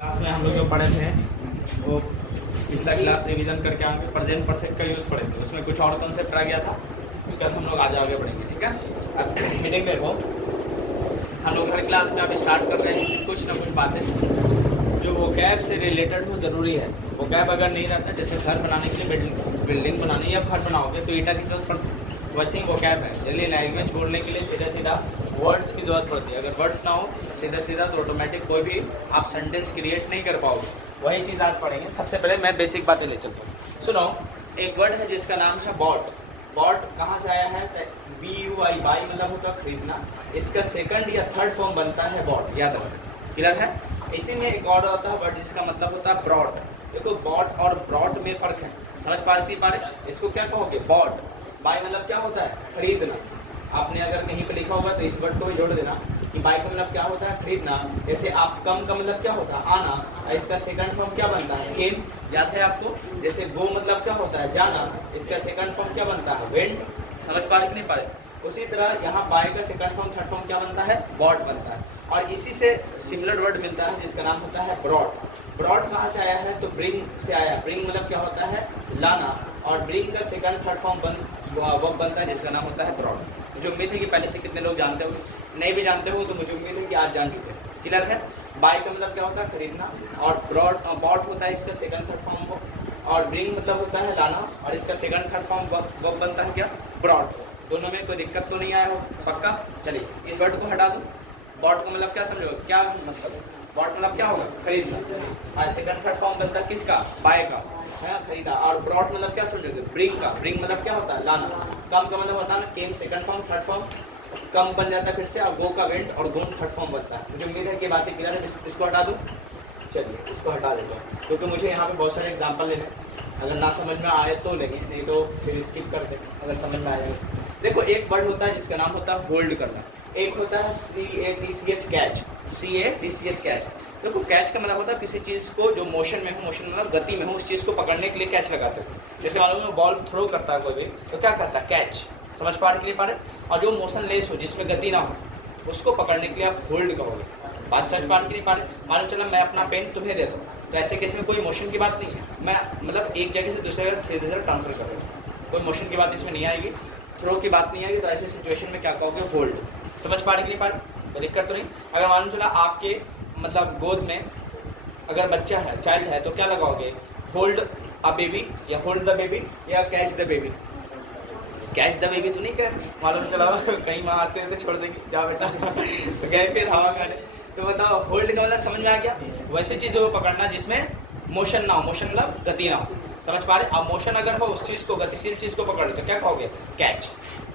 Class में हम लोग जो पढ़े थे वो पिछला क्लास रिवीजन करके आगे प्रेजेंट परफेक्ट का यूज़ पढ़े थे। उसमें कुछ और कॉन्सेप्ट रह गया था, उसके बाद हम लोग आज आगे बढ़ेंगे। ठीक है, अब मीटिंग में हो हम लोग हर क्लास में अब स्टार्ट कर रहे हैं कुछ ना कुछ बातें जो वो कैब से रिलेटेड हो ज़रूरी है। वो कैब अगर नहीं रहता, जैसे घर बनाने के लिए बिल्डिंग बनानी या घर बनाओगे तो ईटा की जरूरत पड़ती है, वैसे ही वो कैब है। डेली लैंग्वेज बोलने के लिए सीधा सीधा वर्ड्स की ज़रूरत पड़ती है। अगर वर्ड्स ना हो सीधा सीधा तो ऑटोमेटिक कोई भी आप सेंटेंस क्रिएट नहीं कर पाओगे। वही चीज़ आज पढ़ेंगे। सबसे पहले मैं बेसिक बातें ले चलता हूँ। सुनो, एक वर्ड है जिसका नाम है बॉट। बॉट कहाँ से आया है? BUI, बाई मतलब होता है खरीदना। इसका सेकंड या थर्ड फॉर्म बनता है बॉट, याद रखो। क्लियर है? इसी में एक और होता है वर्ड जिसका मतलब होता है ब्रॉड। देखो बॉट और ब्रॉड में फ़र्क है, समझ पा रहे? इसको क्या कहोगे? बॉट। बाई मतलब क्या होता है? खरीदना। आपने अगर कहीं पे लिखा होगा तो इस वर्ड को जोड़ देना कि बाई का मतलब क्या होता है? खरीदना। जैसे आप कम का मतलब क्या होता है? आना। और इसका सेकंड फॉर्म क्या बनता है? केम। याद है आपको? जैसे गो मतलब क्या होता है? जाना। इसका सेकंड फॉर्म क्या बनता है? वेंट। समझ पा रहे कि नहीं पा रहे? उसी तरह यहाँ बाई का सेकंड फॉर्म थर्ड फॉर्म क्या बनता है? बॉट बनता है। और इसी से सिमिलर वर्ड मिलता है जिसका नाम होता है ब्रॉड। ब्रॉड कहाँ से आया है? तो ब्रिंग से आया। ब्रिंग मतलब क्या होता है? लाना। और ब्रिंग का सेकंड थर्ड फॉर्म वर्ब बनता है जिसका नाम होता है ब्रॉड। मुझे उम्मीद है कि पहले से कितने लोग जानते हो। नहीं भी जानते हो तो मुझे उम्मीद है कि आज जान चुके हैं। क्लियर है? बाई का मतलब क्या होता है? खरीदना। और बॉट होता है इसका सेकंड थर्ड फॉर्म। और ब्रिंग मतलब होता है लाना। और इसका सेकंड थर्ड फॉर्म वर्ब बनता है क्या? ब्रॉड। दोनों में कोई दिक्कत तो नहीं आया हो? पक्का? चलिए इस वर्ड को हटा दो। बॉट का मतलब क्या समझोगे? क्या मतलब है? बॉट मतलब क्या होगा? खरीदना। और सेकंड थर्ड फॉर्म बनता है किसका? बाय का, है खरीदा। और ब्रॉड मतलब क्या समझोगे? ब्रिंग का। ब्रिंग मतलब क्या होता है? लाना। कम का मतलब होता है ना केम, सेकंड फॉर्म थर्ड फॉर्म कम बन जाता है फिर से। और गो का वेंट और गोन थर्ड फॉर्म बनता है। मुझे उम्मीद है कि बातें क्लियर है। इसको हटा दूँ? चलिए इसको हटा देता हूँ क्योंकि मुझे यहाँ पे बहुत सारे एग्जाम्पल लेने। अगर ना समझ में आए तो लेंगे, नहीं तो फिर स्किप कर दें अगर समझ में आएगा। देखो एक वर्ड होता है जिसका नाम होता है होल्ड करना। एक होता है CATCH कैच। CATCH catch. देखो कैच का मतलब होता है किसी चीज़ को जो मोशन में हो, मोशन मतलब गति में हो, उस चीज़ को पकड़ने के लिए कैच लगाते हो। जैसे मालूम है बॉल थ्रो करता है कोई भी तो क्या करता है? कैच। समझ पा रहे? और जो मोशन लेस हो, जिसमें गति ना हो, उसको पकड़ने के लिए आप होल्ड करोगे। बात समझ पा रहे? मालूम चला मैं अपना पेन तुम्हें देता हूँ तो ऐसे केस में कोई मोशन की बात नहीं है। मैं मतलब एक जगह से दूसरे जगह सीधे सीधे ट्रांसफर कर रहा हूँ, कोई मोशन की बात इसमें नहीं आएगी, थ्रो की बात नहीं आएगी। तो ऐसे सिचुएशन में क्या कहोगे? होल्ड। समझ पा रहे? कोई दिक्कत तो नहीं? अगर मालूम चला आपके मतलब गोद में अगर बच्चा है, चाइल्ड है, तो क्या लगाओगे? होल्ड अ बेबी या होल्ड द बेबी या catch the baby? Catch the baby तो नहीं करें, मालूम चला कहीं वहाँ से तो छोड़ देंगे, जाओ बेटा तो गए फिर हवा खाने। तो बताओ होल्ड का मतलब समझ में आ गया? वैसे चीज़ को पकड़ना जिसमें मोशन ना हो, मोशन मतलब गति ना हो। समझ पा रहे? अब मोशन अगर हो, उस चीज़ को, गतिशील चीज़ को पकड़ लो तो क्या कहोगे? कैच।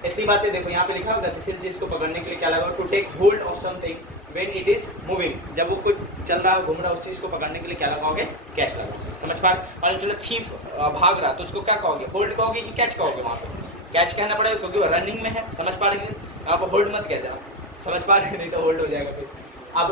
इतनी बातें देखो यहाँ पे लिखा हो, गतिशील चीज़ को पकड़ने के लिए क्या लगाओ? To take hold of something when it is moving. जब वो कुछ चल रहा है, घूम रहा है, उस चीज़ को पकड़ने के लिए क्या लगाओगे? कैच लगाओगे। समझ पा रहे? और चलो थीफ भाग रहा तो उसको क्या कहोगे? होल्ड कहोगे कि कैच कहोगे? वहाँ पर कैच कहना पड़ेगा क्योंकि वो रनिंग में है। समझ पा रहे? आप होल्ड मत कह देना, समझ पा रहे? नहीं तो होल्ड हो जाएगा फिर। अब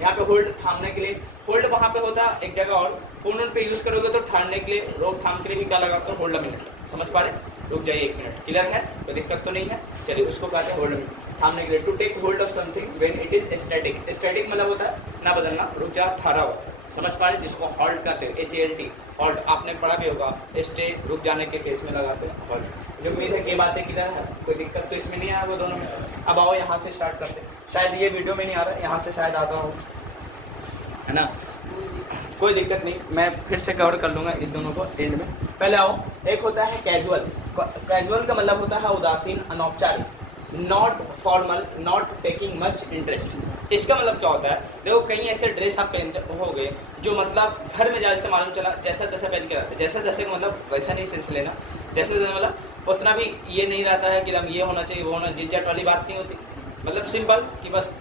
यहाँ पे होल्ड थामने के लिए, होल्ड वहाँ पे होता है एक जगह और। फोन पे यूज़ करोगे तो थामने के लिए, रोक थाम के लिए भी क्या लगाकर? Hold a minute. समझ पा रहे? रुक जाइए 1 मिनट। क्लियर है? कोई दिक्कत तो नहीं है? चलिए उसको कहते हैं होल्ड, थामने के लिए। To take hold of something when it is static. Static मतलब होता है ना बदलना, रुक जा, ठहरा हुआ। समझ पा रहे? जिसको हॉल्ट कहते हैं, HALT। हॉल्ट आपने पढ़ा भी होगा, स्टे, रुक जाने के केस में लगाते हैं हॉल्ट। मुझे उम्मीद है कि बातें क्लियर है, कोई दिक्कत तो इसमें नहीं आया वो दोनों में। अब आओ यहाँ से स्टार्ट करते हैं। शायद ये वीडियो में नहीं आ रहा है, यहाँ से शायद आता हो, है ना? कोई दिक्कत नहीं, मैं फिर से कवर कर लूँगा इन दोनों को एंड में। पहले आओ, एक होता है कैजुअल। कैजुअल का मतलब होता है उदासीन, अनौपचारिक, not formal, not taking much interest. इसका मतलब क्या होता है? देखो कई ऐसे ड्रेस आप पहनते होगे जो मतलब घर में जैसे मालूम चला जैसा तैसा पहन के रहते, जैसा तैसे का मतलब वैसा नहीं सेंस लेना, जैसे तैसे मतलब उतना भी ये नहीं रहता है कि एकदम ये होना चाहिए वो होना, झंझट वाली बात नहीं होती। मतलब सिंपल कि बस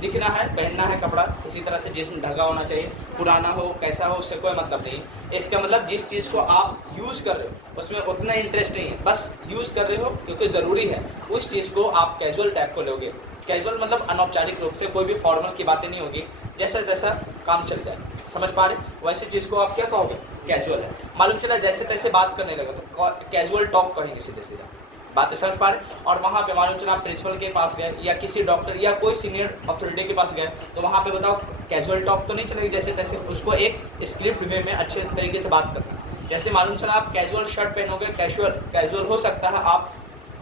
दिखना है, पहनना है कपड़ा किसी तरह से, जिस्म ढका होना चाहिए, पुराना हो कैसा हो उससे कोई मतलब नहीं। इसका मतलब जिस चीज़ को आप यूज़ कर रहे हो उसमें उतना इंटरेस्ट नहीं है, बस यूज़ कर रहे हो क्योंकि ज़रूरी है, उस चीज़ को आप कैजुअल टाइप को लोगे। कैजुअल मतलब अनौपचारिक रूप से, कोई भी फॉर्मल की बातें नहीं होगी, जैसा जैसा काम चल जाए। समझ पा रहे? वैसे चीज़ को आप क्या कहोगे? कैजुअल है। मालूम चला जैसे तैसे बात करने लगा तो कैजुअल टॉक कहेंगे, सीधे सीधा बातें समझ पा रहे। और वहाँ पे मालूम चला आप प्रिंसिपल के पास गए या किसी डॉक्टर या कोई सीनियर अथॉरिटी के पास गए तो वहाँ पे बताओ कैजुअल टॉक तो नहीं चलेगी जैसे तैसे, उसको एक स्क्रिप्ट वे में अच्छे तरीके से बात करना। जैसे मालूम चला आप कैजुअल शर्ट पहनोगे, कैजुअल हो सकता है आप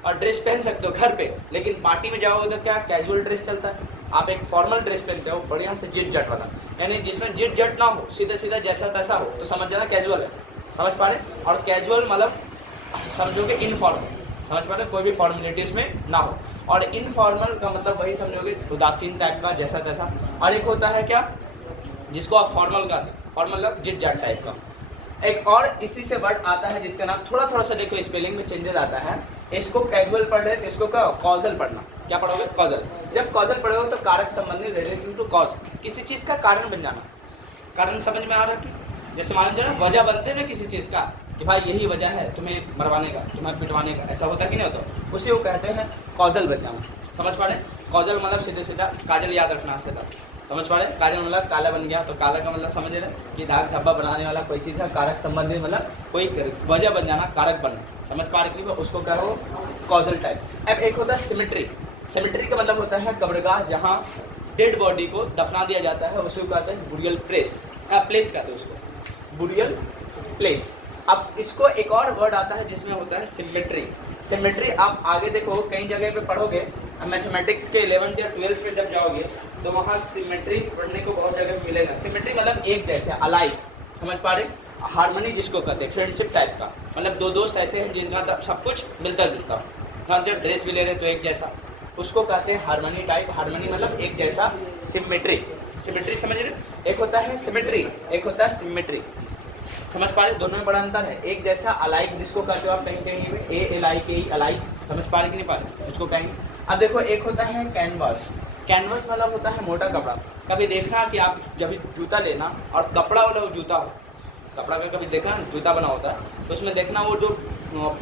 और ड्रेस पहन सकते हो घर पे, लेकिन पार्टी में जाओगे तो क्या कैजुअल ड्रेस चलता है, आप एक फॉर्मल ड्रेस पहनते हो बढ़िया से जिट जट वाला, यानी जिसमें जिट जट ना हो, सीधा सीधा जैसा तैसा हो, तो समझ जाना कैजुअल है। समझ पा रहे? और कैजुअल मतलब समझोगे इनफॉर्मल, समझ पा रहे, कोई भी फॉर्मेलिटीज में ना हो। और इनफॉर्मल का मतलब वही समझोगे उदासीन टाइप का जैसा तैसा। और एक होता है क्या जिसको आप फॉर्मल कहते हैं, फॉर्मल मतलब जिट जाट टाइप का। एक और इसी से वर्ड आता है जिसका नाम थोड़ा सा देखो स्पेलिंग में चेंजेस आता है। इसको कैजुअल पढ़ रहे तो इसको क्या कॉजल पढ़ना। क्या पढ़ोगे? कॉजल। जब कॉजल पढ़ोगे तो कारक संबंधी रिलेटिव टू कॉज, किसी चीज़ का कारण बन जाना। कारण समझ में आ रहा है कि जैसे मान लीजिए वजह बनते हैं ना किसी चीज़ का कि भाई यही वजह है तुम्हें मरवाने का, तुम्हें पिटवाने का, ऐसा होता कि नहीं होता, उसी को कहते हैं कॉजल बन जाना। समझ पा रहे? कॉजल मतलब सीधे सीधा काजल याद रखना सीधा। समझ पा रहे? काजल मतलब काला बन गया, तो काला का मतलब समझ रहे कि दाग धब्बा बनाने वाला कोई चीज़ है, कारक संबंधी मतलब कोई वजह बन जाना, कारक बनना। समझ पा रहे कि उसको क्या हो कॉजल टाइप। अब एक होता है सिमेट्री। सिमेट्री का मतलब होता है कब्रगाह जहाँ डेड बॉडी को दफना दिया जाता है, उसी को कहते हैं बुरियल प्लेस। प्लेस कहते हैं उसको, बुरियल प्लेस। अब इसको एक और वर्ड आता है जिसमें होता है सिमेट्री। सिमेट्री आप आगे देखो कई जगह पे पढ़ोगे, मैथमेटिक्स के 11th या 12th में जब जाओगे तो वहाँ सिमेट्री पढ़ने को बहुत जगह मिलेगा। सिमेट्री मतलब एक जैसे, अलाइक। समझ पा रहे? हार्मनी जिसको कहते हैं, फ्रेंडशिप टाइप का, मतलब दो दोस्त ऐसे हैं जिनका सब कुछ मिलता जुलता हो, जब ड्रेस भी ले रहे तो एक जैसा, उसको कहते हैं हार्मनी टाइप। हार्मनी मतलब एक जैसा, सिमेट्री। सिमेट्री समझ रहे? एक होता है सिमेट्री, एक होता है सिमेट्री। समझ पा रहे? दोनों में बड़ा अंतर है। एक जैसा अलाइक जिसको कहते हो आप कहीं कहीं A-L-I-K-E अलाइक। समझ पा रहे कि नहीं पा रहे? उसको कहेंगे। अब देखो एक होता है कैनवास। कैनवास मतलब होता है मोटा कपड़ा। कभी देखना कि आप जब जूता लेना और कपड़ा वाला वो जूता हो, कपड़ा का कभी देखना जूता बना होता है तो उसमें देखना वो जो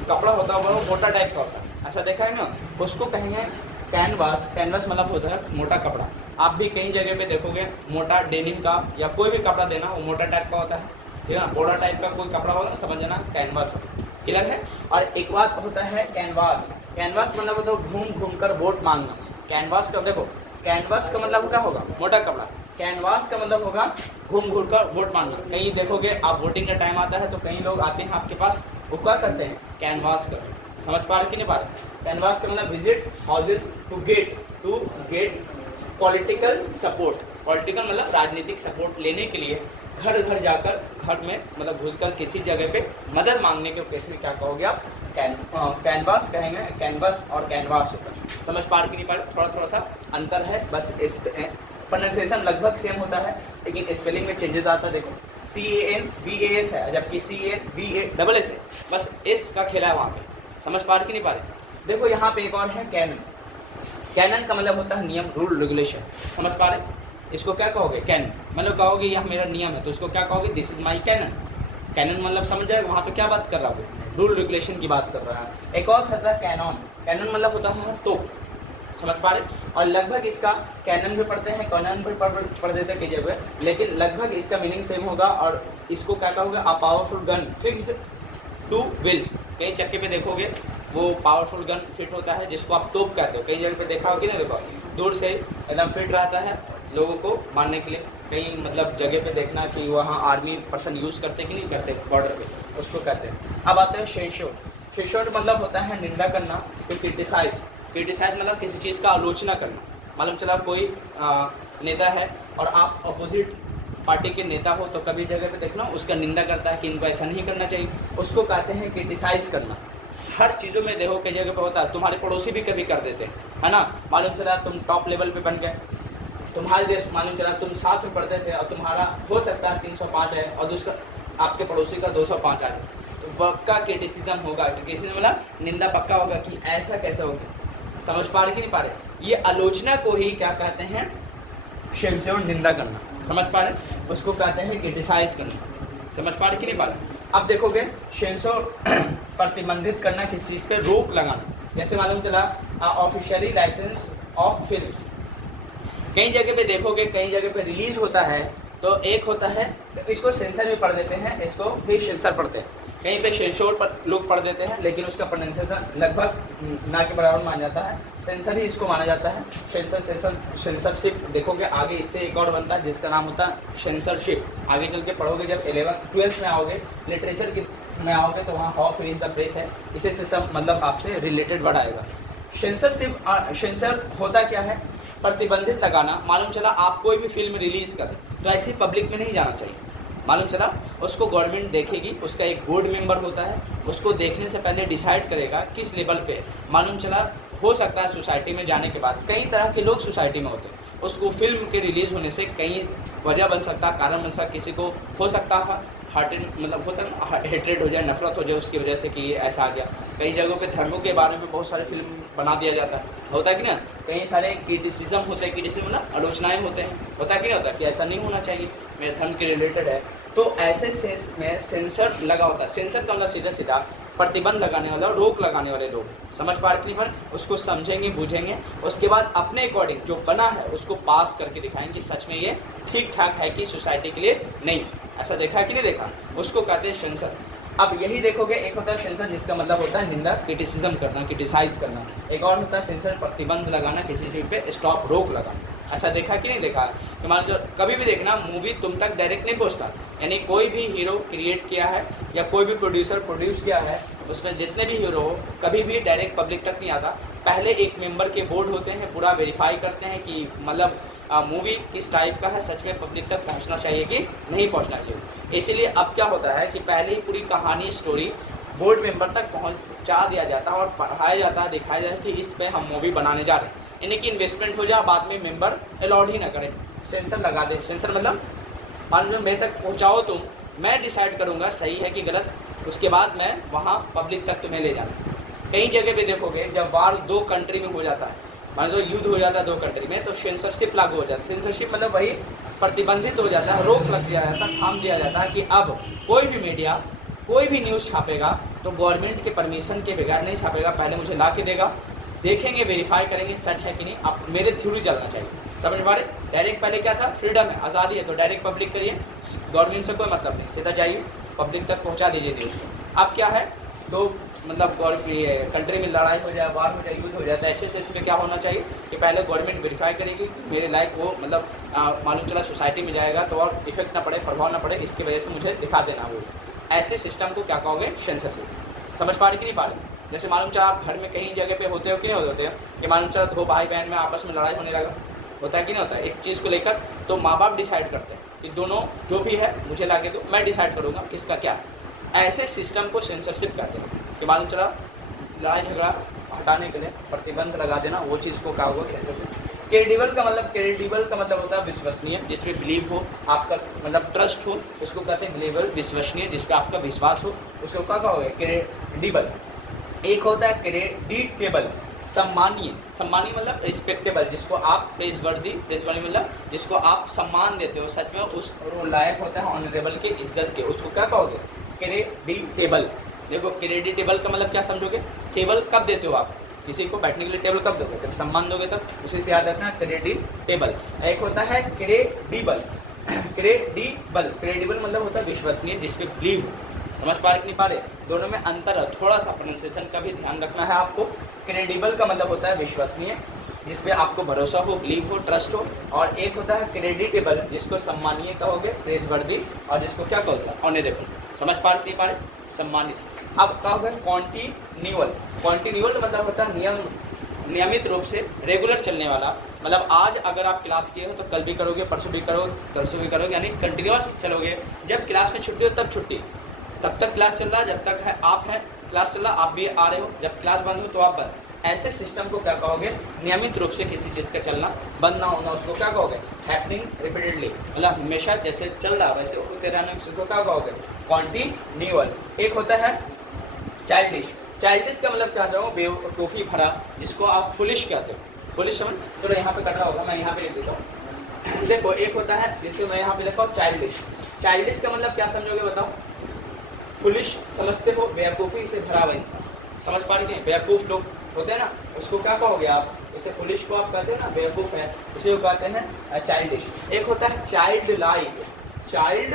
कपड़ा होता है वो मोटा टाइप का होता है, ऐसा देखा है ना, उसको कहेंगे कैनवास। कैनवास मतलब होता है मोटा कपड़ा। आप भी कई जगह पे देखोगे मोटा डेनिम का या कोई भी कपड़ा देना वो मोटा टाइप का होता है, ठीक है ना। बोड़ा टाइप का कोई कपड़ा होगा समझ जाना कैनवास हो। क्लियर है? और एक बात होता है कैनवास। कैनवास मतलब होता है घूम घूम कर वोट मांगना। कैनवास का देखो, कैनवास का मतलब क्या होगा? मोटा कपड़ा। कैनवास का मतलब होगा घूम घूम कर वोट मांगना। कहीं देखोगे आप वोटिंग का टाइम आता है तो कई लोग आते हैं आपके पास, वो क्या करते हैं? कैनवास करते हैं। समझ पा रहे कि नहीं पा रहे? कैनवास का मतलब visit houses to get political support. Political मतलब राजनीतिक सपोर्ट लेने के लिए घर घर जाकर, घर में मतलब घुसकर किसी जगह पे मदद मांगने के केस में क्या कहोगे आप? कैनवास कहेंगे। कैनवास और कैनवास होता है। समझ पा रहे कि नहीं पा रहे? थोड़ा सा अंतर है बस। प्रोनाउंसिएशन लगभग सेम होता है लेकिन स्पेलिंग में चेंजेस आता है। देखो CANVAS है जबकि CANVASS है, बस S का खेला है वहाँ पे। समझ पा रहे कि नहीं पा रहे? देखो यहाँ पे एक और है कैनन। कैनन का मतलब होता है नियम, रूल, रेगुलेशन। समझ पा रहे? इसको क्या कहोगे? कैनन मतलब कहोगे यह मेरा नियम है तो उसको क्या कहोगे? This is my canon. Canon मतलब समझ जाए वहाँ पे क्या बात कर रहा है? रूल रेगुलेशन की बात कर रहा है। एक और होता है कैनन। कैनन मतलब होता है तोप। समझ पा रहे? और लगभग इसका कैनन भी पढ़ते हैं, कैनन भी पढ़ देते हैं कई जगह, लेकिन लगभग इसका मीनिंग सेम होगा। और इसको क्या कहोगे? A powerful gun fixed two wheels. कई चक्के पे देखोगे वो पावरफुल गन फिट होता है जिसको आप तोप कहते हो। कई जगह पे देखा होगी ना, देखो दूर से एकदम फिट रहता है लोगों को मारने के लिए। कहीं मतलब जगह पे देखना कि वहाँ आर्मी पर्सन यूज़ करते कि नहीं करते बॉर्डर पे, उसको कहते हैं। अब आते हैं सेंश्योर। सेंश्योर मतलब होता है निंदा करना, तो क्रिटिसाइज। क्रिटिसाइज मतलब किसी चीज़ का आलोचना करना। मालूम चला कोई नेता है और आप अपोजिट पार्टी के नेता हो तो कभी जगह पे देखना उसका निंदा करता है कि इनको ऐसा नहीं करना चाहिए, उसको कहते हैं क्रिटिसाइज करना। हर चीज़ों में देखो कई जगह पे होता है, तुम्हारे पड़ोसी भी कभी कर देते हैं, है ना। मालूम चला तुम टॉप लेवल पे बन गए, तुम्हारे देश मालूम चला तुम 7 में पढ़ते थे और तुम्हारा हो सकता है 305 है और दूसरा आपके पड़ोसी का 205 आ जाए, तो पक्का क्रिटिसिज्म होगा। क्रिटिसिज्म मतलब निंदा पक्का होगा कि ऐसा कैसे होगा। समझ पा रहे कि नहीं पा रहे? ये आलोचना को ही क्या कहते हैं? सेंश्योर, निंदा करना। समझ पा रहे? उसको कहते हैं क्रिटिसाइज करना। समझ पा रहे कि नहीं पा रहे? अब देखोगे सेंसर प्रतिबंधित करना, किसी चीज़ पे रोक लगाना। जैसे मालूम चला ऑफिशियली लाइसेंस ऑफ फिल्म्स। कई जगह पे देखोगे, कई जगह पे रिलीज़ होता है तो एक होता है, इसको सेंसर भी पढ़ देते हैं, इसको भी सेंसर पढ़ते हैं, कहीं पे सेंसोर पर लोग पढ़ देते हैं, लेकिन उसका प्रोनाउंसिएशन लगभग ना के बराबर माना जाता है, सेंसर ही इसको माना जाता है। सेंसरशिप देखोगे आगे, इससे एक और बनता है जिसका नाम होता है सेंसरशिप। आगे चल के पढ़ोगे जब 11th-12th में आओगे, लिटरेचर की में आओगे तो वहाँ how free is the press है, इसी से सब मतलब आपसे रिलेटेड वर्ड आएगा। सेंसर होता क्या है, प्रतिबंधित लगाना। मालूम चला आप कोई भी फिल्म रिलीज़ करें तो ऐसे पब्लिक में नहीं जाना चाहिए, मालूम चला उसको गवर्नमेंट देखेगी, उसका एक बोर्ड मेंबर होता है, उसको देखने से पहले डिसाइड करेगा किस लेवल पे। मालूम चला हो सकता है सोसाइटी में जाने के बाद, कई तरह के लोग सोसाइटी में होते हैं, उसको फिल्म के रिलीज़ होने से कई वजह बन सकता है, कारण बन सकता, किसी को हो सकता है हार्ट मतलब होता है ना, हेट्रेड हो जाए, नफरत हो जाए उसकी वजह से कि ये ऐसा आ गया। कई जगहों पे धर्मों के बारे में बहुत सारे फिल्म बना दिया जाता है, होता है कि ना, कई सारे क्रिटिसिज्म होते हैं, क्रिटिसिज्म ना आलोचनाएँ होते हैं, होता है कि नहीं होता कि ऐसा नहीं होना चाहिए, मेरे धर्म के रिलेटेड है। तो ऐसे सेंस में सेंसर लगा होता है। सेंसर का मतलब सीधा सीधा प्रतिबंध लगाने वाला, रोक लगाने वाले लोग, समझ पा रहे पर उसको समझेंगे, बूझेंगे, उसके बाद अपने अकॉर्डिंग जो बना है उसको पास करके दिखाएंगे कि सच में ये ठीक ठाक है कि सोसाइटी के लिए नहीं, ऐसा देखा है कि नहीं देखा, उसको कहते हैं सेंसर। अब यही देखोगे, एक होता है सेंसर जिसका मतलब होता है निंदा, क्रिटिसिज्म करना, क्रिटिसाइज करना, एक और होता है सेंसर प्रतिबंध लगाना, किसी चीज़ पे स्टॉप, रोक लगाना। ऐसा देखा कि नहीं देखा। तो मान लो कभी भी देखना मूवी तुम तक डायरेक्ट नहीं पहुंचता, यानी कोई भी हीरो क्रिएट किया है या कोई भी प्रोड्यूसर प्रोड्यूस किया है, उसमें जितने भी हीरो हो कभी भी डायरेक्ट पब्लिक तक नहीं आता। पहले एक मेंबर के बोर्ड होते हैं, पूरा वेरीफाई करते हैं कि मतलब मूवी किस टाइप का है, सच में पब्लिक तक पहुंचना चाहिए कि नहीं पहुंचना चाहिए। इसीलिए अब क्या होता है कि पहले ही पूरी कहानी, स्टोरी बोर्ड मेंबर तक पहुंचा दिया जाता है और पढ़ाया जाता है, दिखाया जाता है कि इस पर हम मूवी बनाने जा रहे हैं, यानी कि इन्वेस्टमेंट हो जाए, बाद में मेंबर अलाउड ही ना करें, सेंसर लगा दे। सेंसर मतलब मान लो मेरे तक पहुँचाओ तुम, मैं डिसाइड करूँगा सही है कि गलत, उसके बाद मैं वहाँ पब्लिक तक तुम्हें ले जाना। कई जगह पे देखोगे जब वार 2 कंट्री में हो जाता है, मान लो युद्ध हो जाता है 2 कंट्री में, तो सेंसरशिप लागू हो जाता है। सेंसरशिप मतलब वही प्रतिबंधित हो जाता है, रोक लग दिया जाता है, थाम दिया जाता है कि अब कोई भी मीडिया कोई भी न्यूज़ छापेगा तो गवर्नमेंट के परमिशन के बगैर नहीं छापेगा, पहले मुझे ला के देगा, देखेंगे, वेरीफाई करेंगे सच है कि नहीं, अब मेरे थ्रू चलना चाहिए, समझ पा रहे। डायरेक्ट पहले क्या था, फ्रीडम है, आज़ादी है, तो डायरेक्ट पब्लिक करिए, गवर्नमेंट से कोई मतलब नहीं, सीधा जाइए पब्लिक तक पहुँचा दीजिए न्यूज़ को। अब क्या है, तो मतलब कंट्री में लड़ाई हो जाए, वार हो जाए, युद्ध हो जाता है, ऐसे इसमें क्या होना चाहिए कि पहले गवर्नमेंट वेरीफाई करेगी कि मेरे लायक वो मतलब मालूम चला सोसाइटी में जाएगा तो और इफेक्ट ना पड़े, प्रभाव ना पड़े, इसकी वजह से मुझे दिखा देना वो। ऐसे सिस्टम को क्या कहोगे, सेंसरशिप। समझ पा रहे कि नहीं पा रहे। जैसे मालूम चला आप घर में कहीं जगह पे होते हो कि नहीं होते हो कि मालूम चला 2 भाई बहन में आपस में लड़ाई होने लगा, होता है कि नहीं होता है, एक चीज़ को लेकर, तो माँ बाप डिसाइड करते हैं कि दोनों जो भी है मुझे ला के दो, मैं डिसाइड करूँगा किसका क्या। ऐसे सिस्टम को सेंसरशिप कहते हैं कि मालूम चला लड़ाई झगड़ा हटाने के लिए प्रतिबंध लगा देना, वो चीज़ को कहा होगा सेंसरशिप। क्रेडिबल का मतलब होता है विश्वसनीय, जिसमें बिलीव हो, आपका मतलब ट्रस्ट हो, उसको कहते हैं बिलीवेबल, विश्वसनीय, जिसका आपका विश्वास हो, उसको क्या कहोगे, क्रेडिबल। एक होता है क्रेडिटेबल, सम्मानीय, सम्मानीय मतलब रिस्पेक्टेबल, जिसको आप प्रेजवर्दी मतलब जिसको आप सम्मान देते हो, सच में उस लायक होता है ऑनरेबल के, इज्जत के, उसको क्या कहोगे, क्रेडिटेबल। देखो क्रेडिटेबल का मतलब क्या समझोगे, टेबल कब देते हो आप किसी को बैठने के लिए, टेबल कब दोगे, जब सम्मान दोगे तब, उसी से याद रखना क्रेडिटेबल। एक होता है क्रेडिबल, क्रेडिबल मतलब होता है विश्वसनीय, जिसपे बिलीव, समझ पा रहे कि नहीं पा रहे, दोनों में अंतर है, थोड़ा सा प्रोनाउंसिएशन का भी ध्यान रखना है आपको। क्रेडिबल का मतलब होता है विश्वसनीय, जिसपे आपको भरोसा हो, बिलीव हो, ट्रस्ट हो, और एक होता है क्रेडिटेबल, जिसको सम्मानीय कहोगे, प्रेजवर्दी, और जिसको क्या कहोगे, ऑनरेबल। समझ पा रहे, सम्मानित। अब कहोगे कॉन्टिन्यूअल मतलब होता है नियमित रूप से, रेगुलर चलने वाला, मतलब आज अगर आप क्लास किए हो तो कल भी करोगे, परसों भी करोगे, तरसों भी करोगे, यानी कंटिन्यूअस चलोगे। जब क्लास में छुट्टी हो तब छुट्टी, तब तक क्लास चल रहा है, जब तक है आप हैं क्लास चल रहा, आप भी आ रहे हो, जब क्लास बंद हो तो आप बंद। ऐसे सिस्टम को क्या कहोगे, नियमित रूप से किसी चीज़ का चलना, बंद ना होना, उसको क्या कहोगे, हैपनिंग रिपीटेडली, मतलब हमेशा जैसे चल रहा वैसे होते रहना, उसको क्या कहोगे, कॉन्टिन्यूअल। एक होता है चाइल्डिश का मतलब क्या कह रहा हूँ, बेवकूफ़ी भरा, जिसको आप फुलिश कहते हो, फुलिश समझ, तो यहाँ पे कट रहा होगा, मैं यहाँ पे लिख देता हूँ। देखो एक होता है जिसको मैं यहाँ पे लिखा हूँ चाइल्डिश का मतलब क्या समझोगे बताओ, फुलिश समझते हो, बेवकूफ़ी से भरा हुआ इंसान, समझ पा रहे हैं, बेवकूफ़ लोग होते हैं ना, उसको क्या कहोगे आप, जैसे फुलिश को आप कहते हैं ना बेवकूफ़ है, उसे वो कहते हैं चाइल्डिश। एक होता है child like, child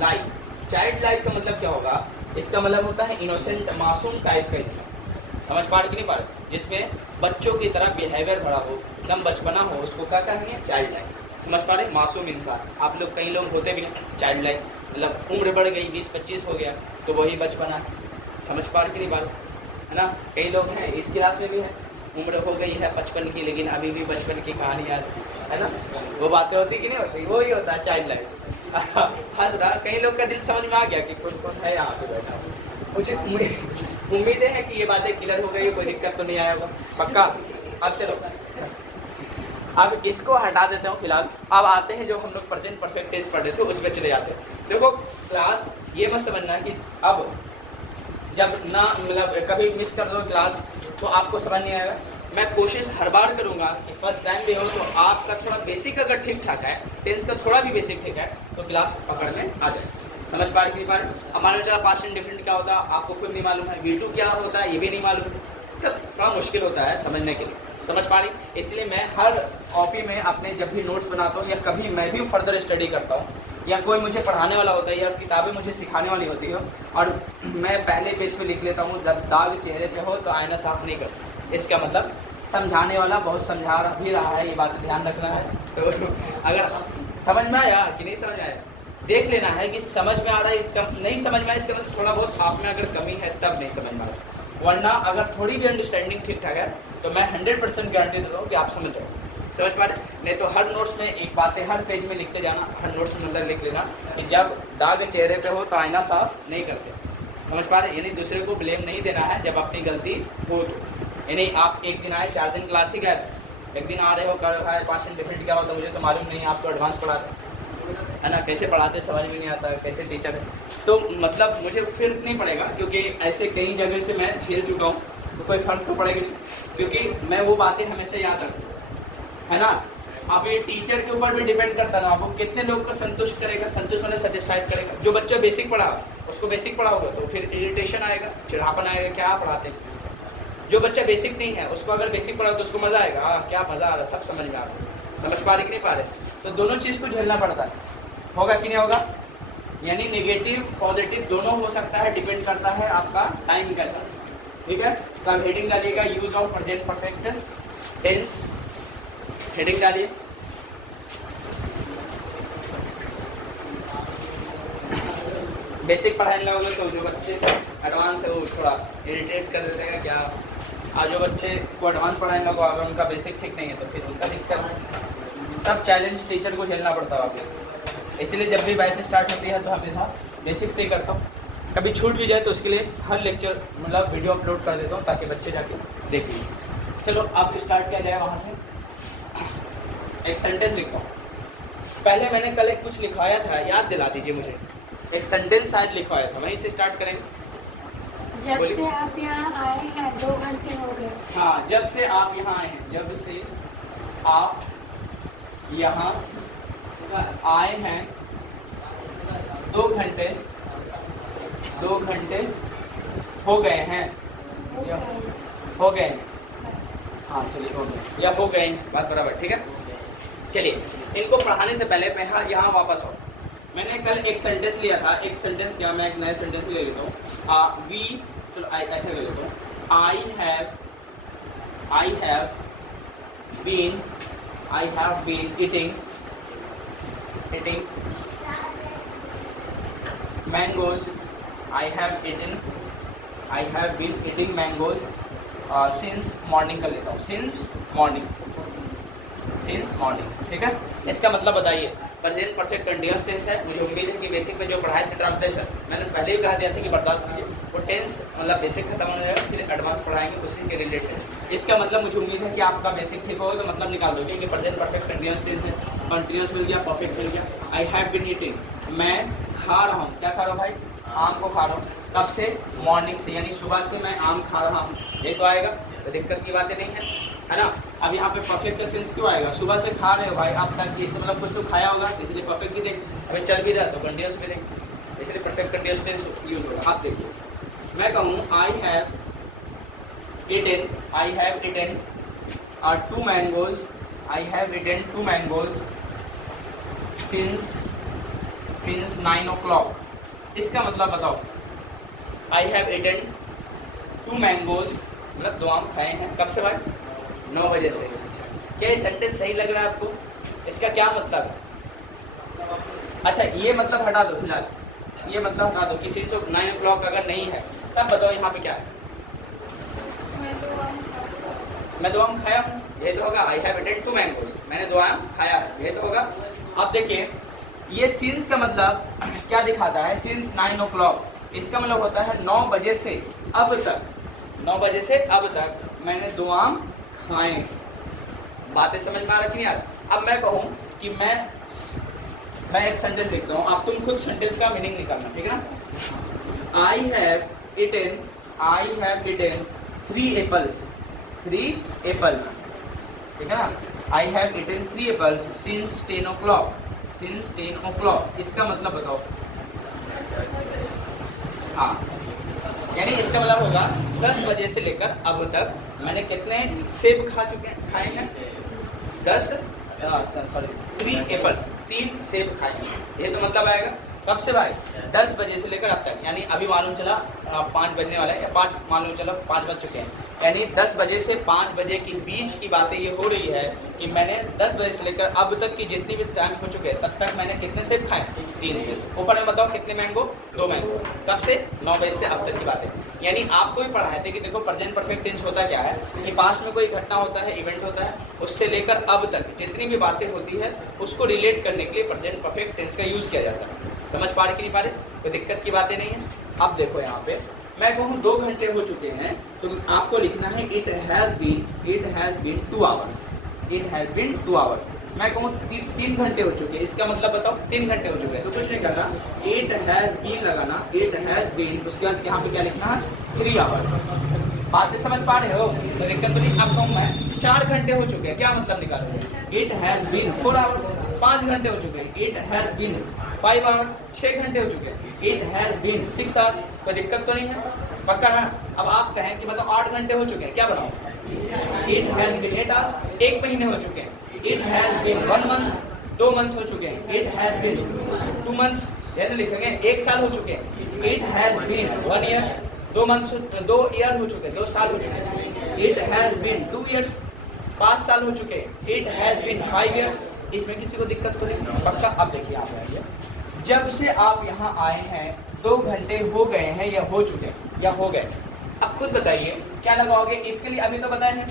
like. Child like का मतलब क्या होगा, इसका मतलब होता है इनोसेंट, मासूम टाइप का इंसान। समझ पा रहे कि नहीं पा रहे? जिसमें बच्चों की तरह बिहेवियर भरा हो, एकदम बचपना हो, उसको क्या कहेंगे, चाइल्ड लाइक। समझ पा रहे? मासूम इंसान। आप लोग, कई लोग होते भी हैं चाइल्ड लाइक, मतलब उम्र बढ़ गई 20-25 हो गया तो वही बचपना है। समझ पा रहे कि नहीं पा रहे? है ना? कई लोग हैं इस क्लास में भी है, उम्र हो गई है 55 की लेकिन अभी भी बचपन की कहानी याद है ना, वो बातें होती कि नहीं होती, वही होता है चाइल्ड लाइक। हंस रहा, कई लोग का दिल समझ में आ गया कि कौन कौन है यहाँ पे बैठा। मुझे उम्मीदें हैं कि ये बातें क्लियर हो गई, कोई दिक्कत तो नहीं आया होगा, पक्का? अब चलो, अब इसको हटा देते हूँ फिलहाल। अब आते हैं जो हम लोग प्रेजेंट परफेक्ट टेंस पढ़ रहे थे उस पर चले जाते हैं। देखो क्लास, ये मत समझना कि अब जब ना मतलब कभी मिस कर दो क्लास तो आपको समझ नहीं आएगा। मैं कोशिश हर बार करूंगा कि फर्स्ट टाइम भी हो तो आपका थोड़ा बेसिक अगर ठीक ठाक है, टेंस का थोड़ा भी बेसिक ठीक है तो क्लास पकड़ में आ जाए। समझ पा रहे कि बार हमारे चला पास्ट एंड डिफरेंट क्या होता है आपको खुद नहीं मालूम है, V2 क्या होता है ये भी नहीं मालूम है, तब थोड़ा मुश्किल होता है समझने के लिए। समझ पा रही? इसलिए मैं हर कॉपी में अपने जब भी नोट्स बनाता हूँ या कभी मैं भी फर्दर स्टडी करता हूँ या कोई मुझे पढ़ाने वाला होता है या किताबें मुझे सिखाने वाली होती है और मैं पहले पेज पे लिख लेता हूँ जब दाग चेहरे पे हो तो आईना साफ नहीं करता। इसका मतलब समझाने वाला बहुत समझा भी रहा है, ये बात ध्यान रखना है। तो अगर समझ में आया कि नहीं समझ आया, देख लेना है कि समझ में आ रहा है, इसका नहीं समझ में आया इसका मतलब थोड़ा बहुत आप में अगर कमी है तब नहीं समझ में आ रहा। वरना अगर थोड़ी भी अंडरस्टैंडिंग ठीक ठाक है तो मैं 100% गारंटी देता हूँ कि आप समझ जाओ। समझ पा रहे? नहीं तो हर नोट्स में एक बात है, हर पेज में लिखते जाना, हर नोट्स में अंदर लिख लेना कि जब दाग चेहरे पे हो तो आईना साफ नहीं करते। समझ पा रहे? यानी दूसरे को ब्लेम नहीं देना है जब अपनी गलती हो तो। यानी आप एक दिन आए 4 दिन क्लास ही गए, एक दिन आ रहे हो कर रहा है 5 दिन डिफरेंट क्या होता है मुझे तो मालूम नहीं, आप तो एडवांस पढ़ाते है ना, कैसे पढ़ाते समझ में नहीं आता, कैसे टीचर है तो मतलब मुझे फर्क नहीं पड़ेगा क्योंकि ऐसे कई जगह से मैं झेल चुका हूँ तो कोई फ़र्क तो पड़ेगा नहीं क्योंकि मैं वो बातें हमेशा याद रखूँ, है ना। अब ये टीचर के ऊपर भी डिपेंड करता है आपको कितने लोग को संतुष्ट करेगा, संतुष्ट होने सेटिस्फाइड करेगा। जो बच्चा बेसिक पढ़ा उसको बेसिक पढ़ाओगे तो फिर इरिटेशन आएगा, चिढ़ापन आएगा, क्या पढ़ाते हैं। जो बच्चा बेसिक नहीं है उसको अगर बेसिक पढ़ाओ तो उसको मज़ा आएगा, हाँ क्या मज़ा आ रहा है, सब समझ में आ रहा है। समझ पा रहे कि नहीं पा रहे? तो दोनों चीज़ को झेलना पड़ता है, होगा कि नहीं होगा। यानी नेगेटिव पॉजिटिव दोनों हो सकता है, डिपेंड करता है आपका टाइम कैसा। ठीक है, तो अब हेडिंग डालिएगा use of present perfect tense, heading डालिए। बेसिक पढ़ाने लगोगे तो जो बच्चे एडवांस है वो थोड़ा इरिटेट कर देते हैं क्या, आज जो बच्चे को एडवांस पढ़ाने लगो अगर उनका बेसिक ठीक नहीं है तो फिर उनका दिक्कत। सब चैलेंज टीचर को झेलना पड़ता है आपको, इसलिए जब भी बैच स्टार्ट होती है तो हमेशा बेसिक से ही करता हूँ। कभी छूट भी जाए तो उसके लिए हर लेक्चर मतलब वीडियो अपलोड कर देता हूँ ताकि बच्चे जाके देख लीजिए। चलो आप स्टार्ट किया जाए वहाँ से। एक सेंटेंस लिखता हूँ, पहले मैंने कल एक कुछ लिखवाया था, याद दिला दीजिए मुझे। एक सेंटेंस शायद लिखवाया था, वहीं से स्टार्ट करेंगे। जब से आप यहाँ आए हैं 2 घंटे हो गए। हाँ, जब से आप यहाँ आए हैं, जब से आप यहाँ आए हैं 2 घंटे हो गए हैं, हो गए। हाँ चलिए हो गए या हो गए, बात बराबर, ठीक है। चलिए इनको पढ़ाने से पहले मैं यहाँ वापस आओ। मैंने कल एक सेंटेंस लिया था, एक सेंटेंस क्या, मैं एक नया सेंटेंस ले लेता हूँ। वी, चलो ऐसे ले लेता हूँ। I have been eating mangoes. I have been eating mangoes since morning का लेता हूँ, सिंस मॉर्निंग, ठीक है। इसका मतलब बताइए, प्रेजेंट परफेक्ट कंटीन्यूअस टेंस है। मुझे उम्मीद है कि बेसिक में जो पढ़ाए थे ट्रांसलेशन मैंने पहले भी कहा दिया था कि बर्दाश्त कीजिए, वो टेंस मतलब बेसिक खत्म हो जाएगा फिर एडवांस पढ़ाएंगे उसी के रिलेटेड। इसका मतलब मुझे उम्मीद है कि आपका बेसिक ठीक होगा तो मतलब निकाल दोगे कि प्रेजेंट परफेक्ट कंटीन्यूअस टेंस है। कंटीन्यूअस मिल गया, परफेक्ट मिल गया। आई हैव बीन ईटिंग, मैं खा रहा हूँ, क्या खा रहा हूँ भाई, आम को खा रहा हूँ। कब से, मॉर्निंग से, यानी सुबह से मैं आम खा रहा हूँ, ये तो आएगा, तो दिक्कत की बातें नहीं है ना। अब यहाँ पे परफेक्ट का सेंस क्यों आएगा, सुबह से खा रहे हो भाई आप तक, इससे मतलब कुछ तो खाया होगा, इसलिए परफेक्ट भी देंगे। अभी चल भी रहा तो कंटीन्यूअस भी देंगे, इसलिए परफेक्ट कंटीन्यूअस टेंस यूज होगा। आप देखिए, मैं कहूँ I have eaten 2 mangoes, I have eaten 2 mangoes since 9 o'clock, इसका मतलब बताओ। आई हैव इटन 2 मैंगोज, मतलब 2 आम खाए हैं। कब से भाई? 9 बजे से। क्या ये सेंटेंस सही लग रहा है आपको? इसका क्या मतलब है? अच्छा ये मतलब हटा दो फिलहाल, ये मतलब हटा दो कि सिंस 9 o'clock अगर नहीं है तब बताओ यहाँ पे क्या है। मैं 2 आम खाया हूँ, ये तो होगा। आई हैव इटन 2 मैंगोज, मैंने 2 आम खाया है, ये तो होगा। अब देखिए ये सिंस का मतलब क्या दिखाता है? सिंस 9 o'clock, इसका मतलब होता है 9 बजे से अब तक, 9 बजे से अब तक मैंने 2 आम खाए। बातें समझ में आ रही यार? अब मैं कहूँ कि मैं एक सेंटेंस लिखता हूँ, आप तुम खुद सेंटेंस का मीनिंग निकालना, ठीक है ना। I have eaten 3 apples, 3 apples, ठीक है ना। I have eaten 3 apples since 10 o'clock, since 10 o'clock, इसका मतलब बताओ। हाँ, यानी इसका मतलब होगा 10 बजे से लेकर अब तक मैंने कितने सेब खाए हैं? 3 एपल्स, 3 सेब खाए हैं, ये तो मतलब आएगा। कब से भाई? 10 बजे से लेकर अब तक, यानी अभी मालूम चला 5 बजने वाला है, या 5 मालूम चला 5 बज चुके हैं, यानी 10 बजे से 5 बजे के बीच की बातें ये हो रही है कि मैंने 10 बजे से लेकर अब तक की जितनी भी टाइम हो चुके हैं तब तक मैंने कितने सेब खाए? 3 सेब। ऊपर में बताओ कितने मैंगो? 2 मैंगो। कब से? 9 बजे से अब तक की बातें। यानी आपको भी पढ़ाए थे कि देखो प्रेजेंट परफेक्ट टेंस होता क्या है कि पास्ट में कोई घटना होता है, इवेंट होता है, उससे लेकर अब तक जितनी भी बातें होती है उसको रिलेट करने के लिए प्रेजेंट परफेक्ट टेंस का यूज़ किया जाता है। समझ पा रहे कि नहीं पा रहे? कोई दिक्कत की बातें नहीं है। अब देखो यहाँ पे मैं कहूँ 2 घंटे हो चुके हैं तो आपको लिखना है it has been 2 hours, it has been 2 hours. मैं कहूँ 3 घंटे हो चुके हैं, इसका मतलब बताओ 3 घंटे हो चुके हैं, तो कुछ नहीं करना, इट हैज़ बीन लगाना, इट हैज़ बीन, उसके बाद यहाँ पे क्या लिखना है? 3 आवर्स। बातें समझ पा रहे हो? तो दिक्कत तो नहीं। अब कहूँ मैं 4 घंटे हो चुके हैं, क्या मतलब निकालोगे? It has been 4 hours. 5 घंटे हो चुके हैं, इट हैज़ बीन 5 आवर्स। 6 घंटे हो चुके हैं, इट हैज़ बीन 6 आवर्स। कोई दिक्कत तो नहीं है? पक्का ना? अब आप कहें कि मतलब 8 घंटे हो चुके हैं, क्या बनाओ? It has been 8 hours. 1 महीने हो चुके हैं, it has been 1 month. 2 month हो चुके हैं, इट हैज़ बीन 2 मंथ्स। ये तो लिखेंगे 1 साल हो चुके हैं, it has been 1 year. 2 year हो चुके हैं, 2 साल हो चुके हैं, इट हैज़ बीन 2 ईयर्स। 5 साल हो चुके हैं, इट हैज़ बीन 5 ईयर्स। इसमें किसी को दिक्कत तो नहीं? पक्का। अब देखिए आप आइए, जब से आप यहाँ आए हैं 2 घंटे हो गए हैं या हो चुके हैं या हो गए। अब खुद बताइए क्या लगाओगे इसके लिए? अभी तो बताए हैं,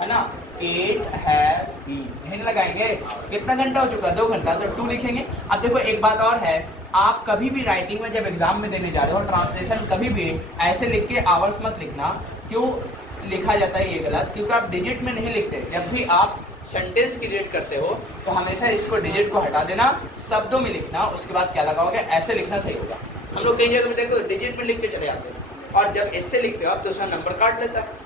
है ना, इट हैज़ बीन, नहीं लगाएंगे। कितना घंटा हो चुका है? 2 घंटा, तो 2 लिखेंगे। अब देखो एक बात और है, आप कभी भी राइटिंग में जब एग्जाम में देने जा रहे हो ट्रांसलेशन कभी भी ऐसे लिख के आवर्स मत लिखना। क्यों लिखा जाता है ये गलत? क्योंकि आप डिजिट में नहीं लिखते। जब भी आप सेंटेंस क्रिएट करते हो तो हमेशा इसको डिजिट को हटा देना, शब्दों में लिखना, उसके बाद क्या लगाओगे? ऐसे लिखना सही होगा। हम लोग कई जगह में देखो डिजिट में लिख के चले जाते हैं, और जब इससे लिखते हो आप तो उसका नंबर काट लेता है।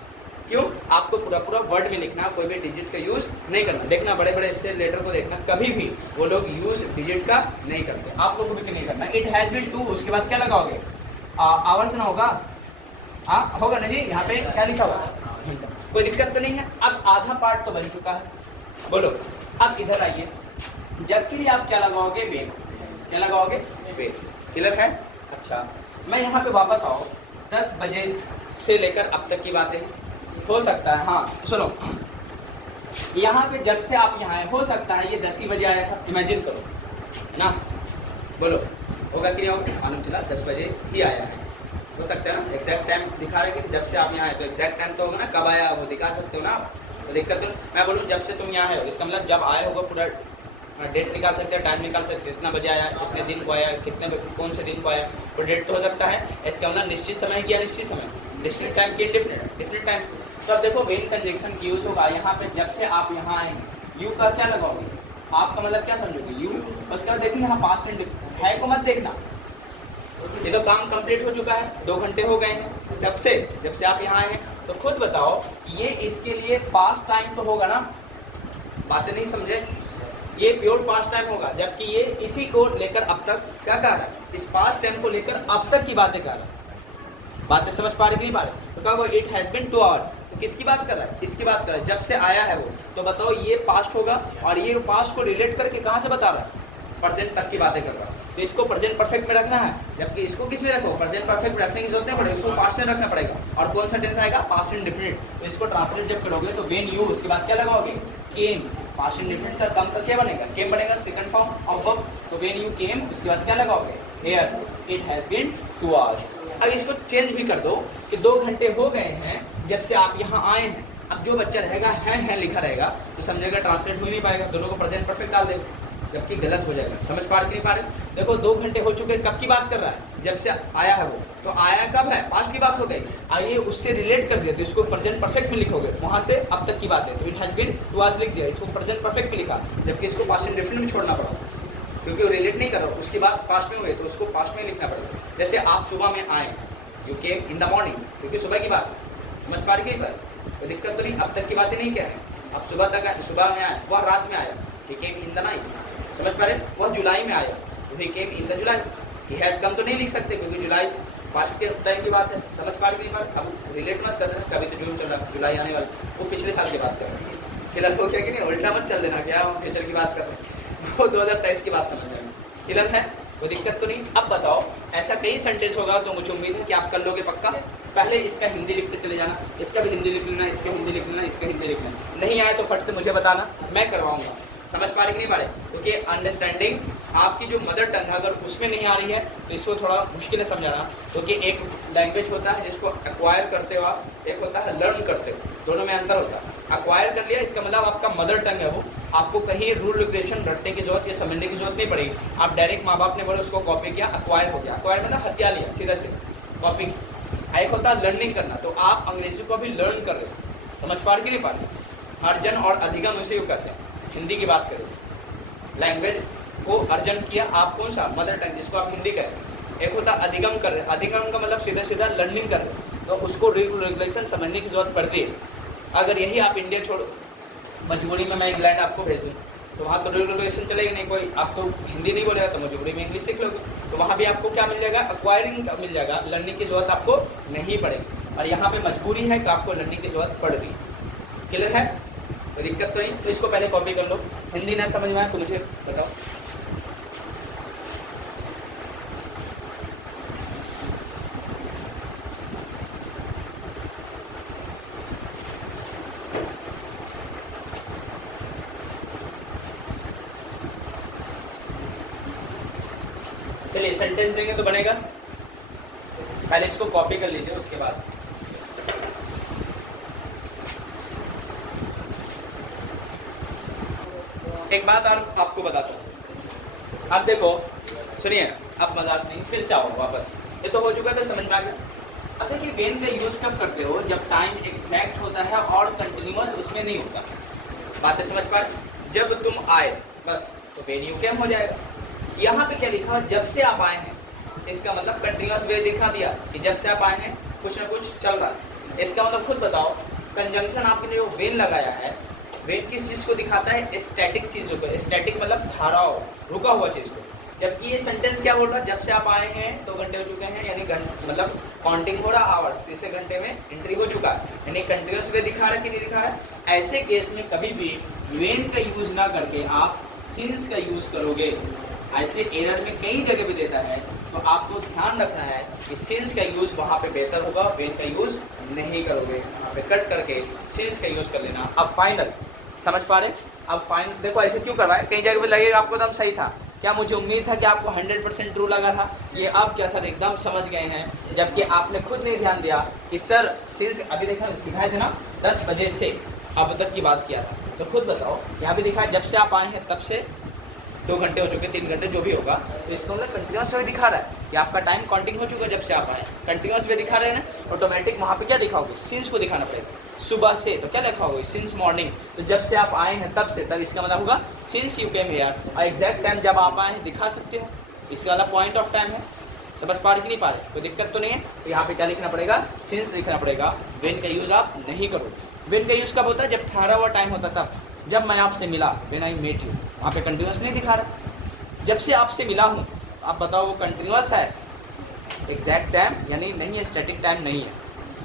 क्यों? आपको पूरा वर्ड में लिखना, कोई भी डिजिट का यूज़ नहीं करना। देखना बड़े बड़े इससे लेटर को देखना, कभी भी वो लोग यूज़ डिजिट का नहीं करते। आप लोग को भी नहीं करना। इट हैज़ बीन 2, उसके बाद क्या लगाओगे? आवर्स ना होगा? होगा ना जी? यहाँ पे क्या लिखा हुआ? कोई दिक्कत तो नहीं है? अब आधा पार्ट तो बन चुका है, बोलो। अब इधर आइए, जबकि लिए आप क्या लगाओगे? वेट। क्या लगाओगे? वेट। क्लियर है? अच्छा, मैं यहाँ पे वापस आओ, 10 बजे से लेकर अब तक की बातें हो सकता है। हाँ सुनो, यहाँ पे जब से आप यहाँ आए, हो सकता है ये 10 ही बजे आया था, इमेजिन करो, है ना? बोलो होगा कि नहीं होगा? मालूम चला 10 बजे ही आया है, हो सकता है ना? एग्जैक्ट टाइम दिखा रहे कि जब से आप यहाँ आए, तो एग्जैक्ट टाइम तो होगा ना, कब आया वो दिखा सकते हो ना? तो दिक्कत तो मैं बोलूँ जब से तुम यहाँ आए हो, इसका मतलब जब आए होगा पूरा डेट निकाल सकते हैं, टाइम निकाल सकते हैं, कितना बजे आया, कितने दिन को आया, कितने कौन से दिन को आया, वो डेट तो हो सकता है। इसका मतलब निश्चित समय किया, निश्चित समय, डिफरेंट टाइम की डिफरेंट टाइम। तो अब देखो वेन कंजंक्शन की यूज होगा यहाँ पे, जब से आप यहाँ आए यू का क्या लगाओगे? आपका मतलब क्या समझोगे? यू। उसके बाद देखिए यहाँ पास्ट एंड है को मत देखना, ये तो काम कंप्लीट हो चुका है, 2 घंटे हो गए हैं जब से आप यहाँ आए हैं। तो खुद बताओ ये इसके लिए पास्ट टाइम तो होगा ना? बातें नहीं समझे? ये प्योर पास्ट टाइम होगा, जबकि ये इसी को लेकर अब तक क्या कर रहा है? इस पास्ट टाइम को लेकर अब तक की बातें कर रहा है। बातें समझ पा रहे कि नहीं पा रहे? तो क्या होगा? It has been 2 hours. तो किसकी बात कर रहा है? इसकी बात कर रहा है, जब से आया है वो। तो बताओ ये पास्ट होगा, और ये पास्ट को रिलेट करके कहाँ से बता रहा है? प्रेजेंट तक की बातें कर रहा है। तो इसको प्रेजेंट परफेक्ट में रखना है, जबकि इसको किस में रखो, प्रेजेंट परफेक्ट रखने की जरूरत नहीं पड़ेगी, इसको पास्ट में रखना पड़ेगा। और कौन सा टेंस आएगा, पास्ट इंडेफिनिट। तो इसको ट्रांसलेट जब करोगे तो व्हेन यू, उसके बाद क्या लगाओगे, केम। पास्ट इंडेफिनिट का दम तक क्या बनेगा, केम बनेगा, सेकंड फॉर्म ऑफ वर्ब। तो व्हेन यू केम, उसके बाद क्या लगाओगे, here it has been 2 hours. अब इसको चेंज भी कर दो कि 2 घंटे हो गए हैं जब से आप यहाँ आए हैं। अब जो बच्चा रहेगा है लिखा रहेगा तो समझेगा ट्रांसलेट हो ही नहीं पाएगा, दोनों को प्रेजेंट परफेक्ट डाल देगा, जबकि गलत हो जाएगा। समझ पा नहीं पा रहे? देखो 2 घंटे हो चुके, कब की बात कर रहा है, जब से आया है वो, तो आया कब है, पास्ट की बात हो गई। आइए उससे रिलेट कर दिया तो इसको प्रेजेंट परफेक्ट में लिखोगे, वहाँ से अब तक की बात है तो इट हैज बीन 2 आवर्स लिख दिया, इसको प्रेजेंट परफेक्ट में लिखा, जबकि इसको पास्ट इंडेफिनिट में छोड़ना पड़ा क्योंकि वो रिलेट नहीं कर रहा, उसकी बात पास्ट में हुई तो उसको पास्ट में लिखना पड़ेगा। जैसे आप सुबह में आए, you came in the morning, क्योंकि सुबह की बात, समझ पा रही है? कोई दिक्कत तो नहीं, अब तक की बातें नहीं क्या है, अब सुबह तक सुबह में आया, वह रात में आया, ही केम इन द नाइट। समझ पा रहे? वह जुलाई में आया, ही केम in the July. He has come तो नहीं लिख सकते क्योंकि जुलाई पास्ट के टाइम की बात है। समझ पा रही बात? अब रिलेट मत कर देना, कभी तो जून चल रहा है, जुलाई आने वाला, वो पिछले साल की बात कर रहे हैं। क्लियर हो क्या कि नहीं, उल्टा मत चल देना, क्या हम फ्यूचर की बात कर रहे हैं, वो 2023 की बात समझ रहे हैं। क्लियर है? कोई दिक्कत तो नहीं? अब बताओ, ऐसा कई सेंटेंस होगा तो मुझे उम्मीद है कि आप कर लोगे पक्का। पहले इसका हिंदी लिखते चले जाना, इसका भी हिंदी लिख लेना, इसका हिंदी लिख लेना, इसका हिंदी लिख लेना। नहीं आए तो फट से मुझे बताना, मैं करवाऊंगा। समझ पा रहे कि नहीं पा रहे? क्योंकि अंडरस्टैंडिंग आपकी जो मदर टंग है अगर उसमें नहीं आ रही है तो इसको थोड़ा मुश्किल है समझाना, क्योंकि एक लैंग्वेज होता है जिसको एक्वायर करते हो आप, एक होता है लर्न करते हो, दोनों में अंतर होता है। एक्वायर कर लिया इसका मतलब आपका मदर टंग है वो, आपको कहीं रूल रेगुलेशन रटने की जरूरत या समझने की जरूरत नहीं पड़ेगी। आप डायरेक्ट माँ बाप ने बोले उसको कॉपी किया, एक्वायर हो गया। एक्वायर मतलब हत्या लिया, सीधा सीधा कॉपी। एक होता है लर्निंग करना, तो आप अंग्रेजी को भी लर्न कर रहे हो। समझ पा रहे कि नहीं पा रहे? अर्जन और अधिगम उसे कहते हैं। हिंदी की बात करें, लैंग्वेज को अर्जन किया आप, कौन सा, मदर टंग, जिसको आप हिंदी कहते हैं। एक होता है अधिगम कर रहे हैं, अधिगम का मतलब सीधा सीधा लर्निंग कर रहे हैं, तो उसको रेगुलेशन समझने की जरूरत पड़ती है। अगर यही आप इंडिया छोड़ो, मजबूरी में मैं इंग्लैंड आपको भेज दूँ तो वहाँ तो रेगुलेशन चलेगी नहीं, कोई आप तो हिंदी नहीं बोलेगा तो मजबूरी में इंग्लिश सीख लोगे, तो वहाँ भी आपको क्या मिल जाएगा, एक्वायरिंग का मिल जाएगा, लर्निंग की जरूरत आपको नहीं पड़ेगी। और यहाँ पे मजबूरी है कि आपको लर्निंग की जरूरत पड़ रही है। क्लियर है? कोई दिक्कत तो नहीं? तो इसको पहले कॉपी कर लो। हिंदी ना समझ में आए तो मुझे बताओ। चलिए सेंटेंस देंगे तो बनेगा, पहले इसको कॉपी कर लीजिए, उसके बाद एक बात और आपको बताता हूँ। अब देखो सुनिए, अब मजाक नहीं, फिर से आओ वापस। ये तो हो चुका था, समझ में आ गया। अब देखिए वेन का यूज़ कब करते हो, जब टाइम एग्जैक्ट होता है और कंटिन्यूअस उसमें नहीं होता। बातें समझ पा रहे? जब तुम आए बस तो वेन यू केम हो जाएगा। यहाँ पे क्या लिखा, जब से आप आए हैं, इसका मतलब कंटिन्यूअस वे दिखा दिया कि जब से आप आए हैं कुछ ना कुछ चल रहा है। इसका मतलब खुद बताओ, कंजंक्शन आपने जो वेन लगाया है, वेन किस चीज़ को दिखाता है, स्टैटिक चीज़ों को। स्टैटिक मतलब ठहराव, रुका हुआ चीज़ को। जबकि ये सेंटेंस क्या बोल रहा है, जब से आप आए हैं 2 घंटे हो चुके हैं, यानी मतलब काउंटिंग हो रहा आवर्स, तीसरे घंटे में एंट्री हो चुका है, यानी कंटिन्यूअस वे दिखा रहा है कि नहीं दिखा रहा है। ऐसे केस में कभी भी वेन का यूज़ ना करके आप सिंस का यूज़ करोगे। ऐसे एरर में कई जगह भी देता है, तो आपको ध्यान रखना है कि सिंस का यूज़ वहाँ पे बेहतर होगा, वेन का यूज़ नहीं करोगे। वहाँ पे कट करके सिंस का यूज़ कर लेना। अब फाइनल समझ पा रहे? अब फाइनल देखो ऐसे क्यों करवाए, कई जगह पे लगेगा आपको एकदम सही था, क्या मुझे उम्मीद था कि आपको 100% ट्रू लगा था, ये अब क्या सर एकदम समझ गए हैं, जबकि आपने खुद नहीं ध्यान दिया कि सर सिंस अभी देखा सिखाए थे ना 10 बजे से अब तक की बात किया था। तो खुद बताओ, यहाँ भी दिखा है जब से आप आए हैं तब से 2 घंटे हो चुके, 3 घंटे जो भी होगा, तो इसको मतलब कंटिन्यूस वे दिखा रहा है कि आपका टाइम काउंटिंग हो चुका है जब से आप आए। कंटिन्यूस वे दिखा रहे हैं ना, ऑटोमेटिक वहाँ पे क्या दिखाओगे, सिंस को दिखाना पड़ेगा। सुबह से तो क्या लिखा होगा, सिंस मॉर्निंग, तो जब से आप आए हैं तब से, तब इसका मतलब होगा सिंस यू केम हियर। और एग्जैक्ट टाइम जब आप आए हैं दिखा सकते हो, इसका वाला पॉइंट ऑफ टाइम है। समझ पा रहे कि नहीं पा रहे? कोई दिक्कत तो नहीं है? तो यहाँ पे क्या लिखना पड़ेगा, सिंस लिखना पड़ेगा। वेन का यूज़ आप नहीं करोगे। वेन का यूज़ कब होता है, जब ठहरा हुआ टाइम होता तब। जब मैं आपसे मिला, व्हेन आई मेट यू, वहाँ पे कंटिन्यूस नहीं दिखा रहा। जब से आपसे मिला हूँ, आप बताओ वो कंटिन्यूस है, एग्जैक्ट टाइम यानी नहीं है, स्टैटिक टाइम नहीं है।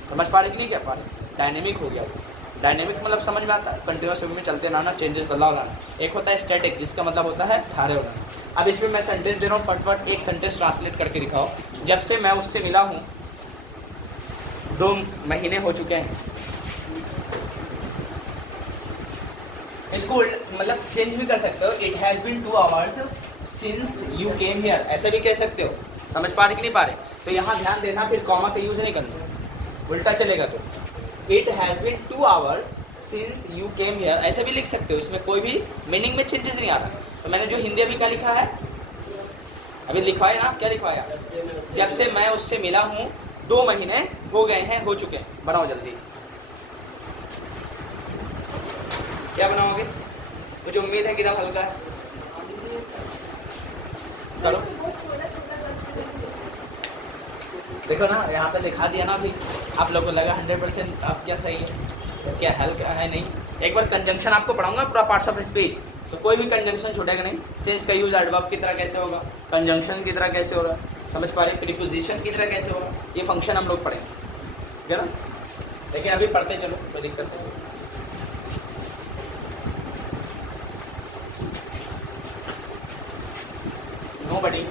समझ पा रहे कि नहीं क्या पा रहे? डायनेमिक हो गया वो। डायनेमिक मतलब समझ में आता है, कंटिन्यूस में चलते रहना, चेंजेस बदलाव लाना। एक होता है स्टैटिक, जिसका मतलब होता है ठहरे होना। अब इसमें मैं सेंटेंस दे रहा हूँ, फटफट एक सेंटेंस ट्रांसलेट करके दिखाओ। जब से मैं उससे मिला हूँ 2 महीने हो चुके हैं। इसको मतलब चेंज भी कर सकते हो, it has been 2 hours since you came here, ऐसा भी कह सकते हो। समझ पा रहे कि नहीं पा रहे? तो यहाँ ध्यान देना, फिर कॉमा का यूज़ नहीं करना, उल्टा चलेगा। तो it has been 2 hours since you came here ऐसा भी लिख सकते हो, इसमें कोई भी मीनिंग में चेंजेस नहीं आ रहा। तो मैंने जो हिंदी अभी क्या लिखा है, अभी लिखवाया ना, क्या लिखवाया? जब से मैं उससे मिला हूँ 2 महीने हो गए हैं, हो चुके हैं। बनाओ जल्दी, क्या बनाओगे? मुझे उम्मीद है किताब हल्का है, करो। देखो ना, यहाँ पे दिखा दिया ना, अभी आप लोगों को लगा 100% अब क्या सही है, क्या हल्का है नहीं। एक बार कंजंक्शन आपको पढ़ाऊंगा पूरा पार्ट्स ऑफ स्पीच, तो कोई भी कंजंक्शन छूटेगा नहीं। सेंस का यूज एडवर्ब की तरह कैसे होगा, कंजंक्शन की तरह कैसे होगा, समझ पा रहे? प्रीपोजिशन की तरह कैसे होगा, ये फंक्शन हम लोग पढ़ेंगे, ठीक है ना? लेकिन अभी पढ़ते चलो, कोई दिक्कत नहीं। Nobody.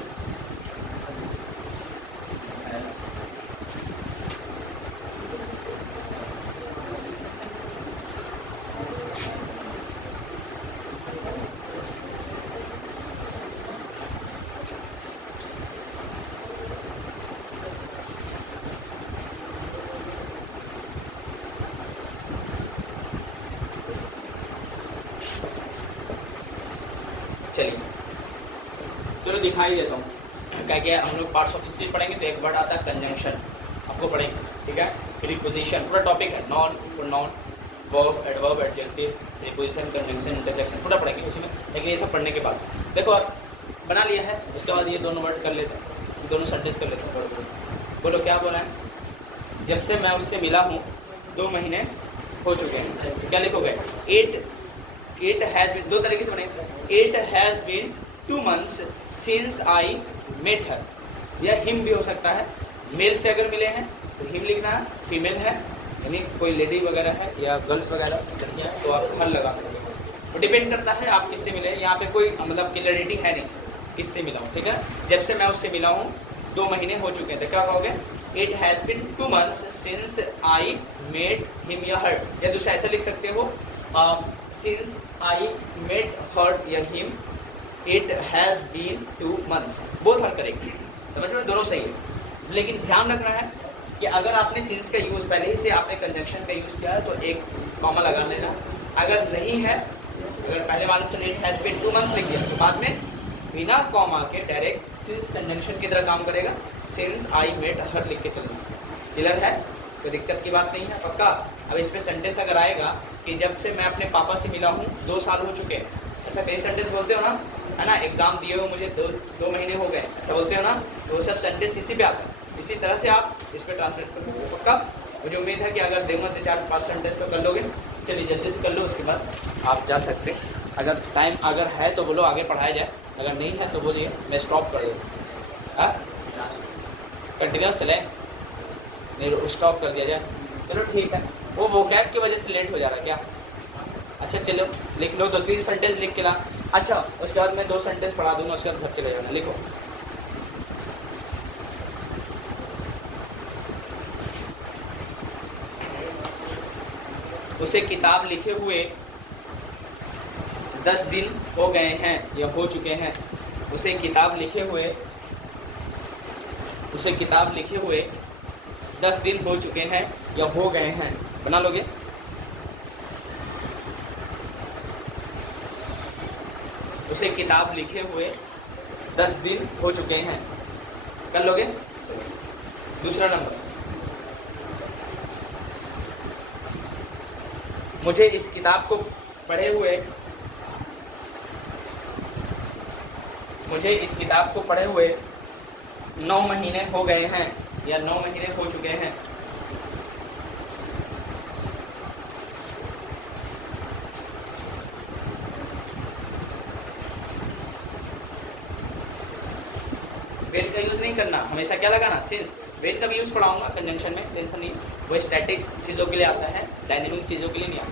चलिए चलो दिखाई देता हूँ, क्या क्या हम लोग पार्ट्स ऑफ स्पीच पढ़ेंगे। तो एक वर्ड आता है कंजंक्शन, आपको पढ़ेंगे, ठीक है? प्रीपोजिशन पूरा टॉपिक है, non, pronoun, verb, adverb, adjective, preposition, conjunction, interjection पूरा पढ़ेंगे उसी में। लेकिन ये सब पढ़ने के बाद देखो बना लिया है, उसके बाद ये दोनों वर्ड कर लेते हैं, दोनों सेंटेंस कर लेते हैं। बोलो क्या बोला है? जब से मैं उससे मिला हूँ 2 महीने हो चुके हैं। क्या लिखोगे? इट हैज़ बीन, 2 तरीके से बनेगा। It has been 2 months since I met her, या हिम भी हो सकता है। मेल से अगर मिले हैं तो हिम लिखना है, फीमेल है यानी कोई लेडी वगैरह है या गर्ल्स वगैरह लड़कियाँ हैं तो आप हर लगा सकते हो। तो डिपेंड करता है आप किससे मिले, यहाँ पे कोई मतलब क्लियरिटी है नहीं किससे मिला हूँ, ठीक है? जब से मैं उससे मिला हूँ 2 महीने हो चुके हैं, तो क्या कहोगे? It has been 2 months since I met him या her, या दूसरा ऐसा लिख सकते हो since I met her या him it has been 2 months, both are correct. समझ में? दोनों सही है। लेकिन ध्यान रखना है कि अगर आपने सिंस का यूज़ पहले ही से आपने कंजंक्शन का यूज़ किया है तो एक कॉमा लगा लेना। अगर नहीं है, अगर पहले मालूम चले इट हैज़ बीन 2 months लिख दिया तो बाद में बिना कॉमा के डायरेक्ट सिंस कंजंक्शन की तरह काम करेगा। सिंस आई मेट हर लिख के चलना। क्लियर है? कोई दिक्कत की बात नहीं है, पक्का? अब इस पर सेंटेंस अगर आएगा कि जब से मैं अपने पापा से मिला हूँ 2 साल हो चुके हैं, ऐसा कई सेंटेंस बोलते हो ना, है ना? एग्ज़ाम दिए हो मुझे 2 महीने हो गए, ऐसा बोलते हो ना, तो वो सब सेंटेंस इसी पे आता है। इसी तरह से आप इस पर ट्रांसलेट कर लोगे, पक्का? मुझे उम्मीद है कि अगर दूंगा तो 4-5 सेंटेंस तो कर लोगे। चलिए जल्दी से कर लो, उसके बाद आप जा सकते हैं। अगर टाइम अगर है तो बोलो आगे पढ़ाया जाए, अगर नहीं है तो बोलिए मैं स्टॉप कर दूँ। हाँ, कंटिन्यूस चले, नहीं स्टॉप कर दिया जाए। चलो ठीक है, वो वोकैब की वजह से लेट हो जा रहा है क्या? अच्छा चलो लिख लो, 2-3 सेंटेंस लिख के ला। अच्छा उसके बाद मैं 2 सेंटेंस पढ़ा दूंगा, उसके बाद घर चले जाना। लिखो उसे किताब लिखे हुए 10 दिन हो गए हैं या हो चुके हैं। उसे किताब लिखे हुए 10 दिन हो चुके हैं या हो गए हैं। बना लोगे? उसे किताब लिखे हुए 10 दिन हो चुके हैं, कर लोगे? दूसरा नंबर, मुझे इस किताब को पढ़े हुए 9 महीने हो गए हैं या 9 महीने हो चुके हैं। वेट का यूज़ नहीं करना, हमेशा क्या लगाना? सिंस। वेट का भी यूज़ पढ़ाऊंगा कंजंक्शन में, टेंशन नहीं। वो स्टैटिक चीज़ों के लिए आता है, डायनेमिक चीज़ों के लिए नहीं आता,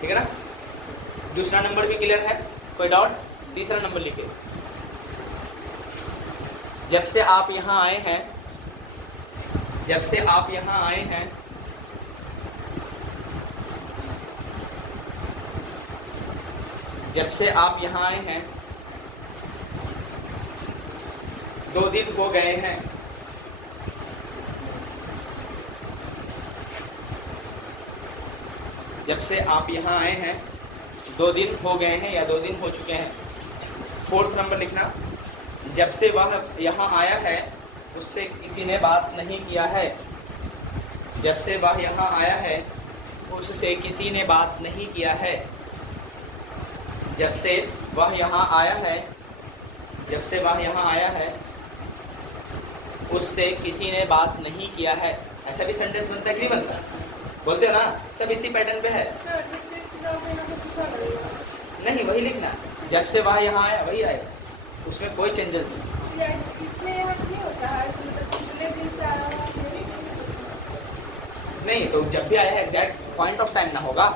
ठीक है ना? दूसरा नंबर भी क्लियर है? कोई डाउट? तीसरा नंबर लिखे। जब से आप यहाँ आए हैं, जब से आप यहाँ आए हैं, जब से आप यहाँ आए हैं 2 दिन हो गए हैं। जब से आप यहाँ आए हैं 2 दिन हो गए हैं या 2 दिन हो चुके हैं। 4th नंबर लिखना, जब से वह यहाँ आया है उससे किसी ने बात नहीं किया है। जब से वह यहाँ आया है उससे किसी ने बात नहीं किया है। जब से वह यहाँ आया है, जब से वह यहाँ आया है उससे किसी ने बात नहीं किया है। ऐसा भी सेंटेंस बनता है कि नहीं बनता? बोलते हो ना, सब इसी पैटर्न पे है। नहीं, वही लिखना, जब से वह यहाँ आया वही आएगा, उसमें कोई चेंजेस नहीं। नहीं तो जब भी आया है एग्जैक्ट पॉइंट ऑफ टाइम ना होगा।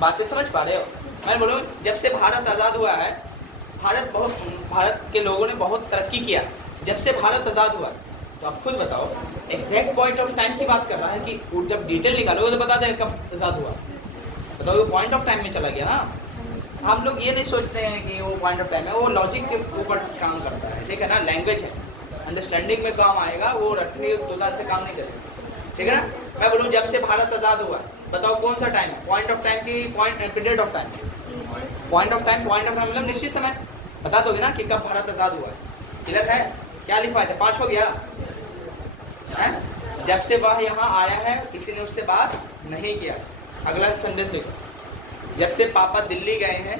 बातें समझ पा रहे हो? मैं बोलूँ जब से भारत आज़ाद हुआ है, भारत के लोगों ने बहुत तरक्की किया। जब से भारत आज़ाद हुआ, तो आप खुद बताओ एग्जैक्ट पॉइंट ऑफ टाइम की बात कर रहा है कि जब डिटेल निकालोगे तो बता देगा कब आज़ाद हुआ। बताओ वो पॉइंट ऑफ टाइम में चला गया ना। हम लोग ये नहीं सोचते हैं कि वो पॉइंट ऑफ टाइम है, वो लॉजिक के ऊपर काम करता है, ठीक है ना। लैंग्वेज है, अंडरस्टैंडिंग में काम आएगा, वो रटने तोता से काम नहीं चलेगा, ठीक है ना। मैं बोलूँ जब से भारत आज़ाद हुआ, बताओ कौन सा टाइम है? पॉइंट ऑफ टाइम की period of time? Point of time मतलब निश्चित समय। बता दोगे ना कि कब भारत आज़ाद हुआ है। क्लियर है? क्या लिखवाए थे? 5 हो गया है? जब से वह यहाँ आया है किसी ने उससे बात नहीं किया। अगला सेंटेंस लिखो, जब से पापा दिल्ली गए हैं,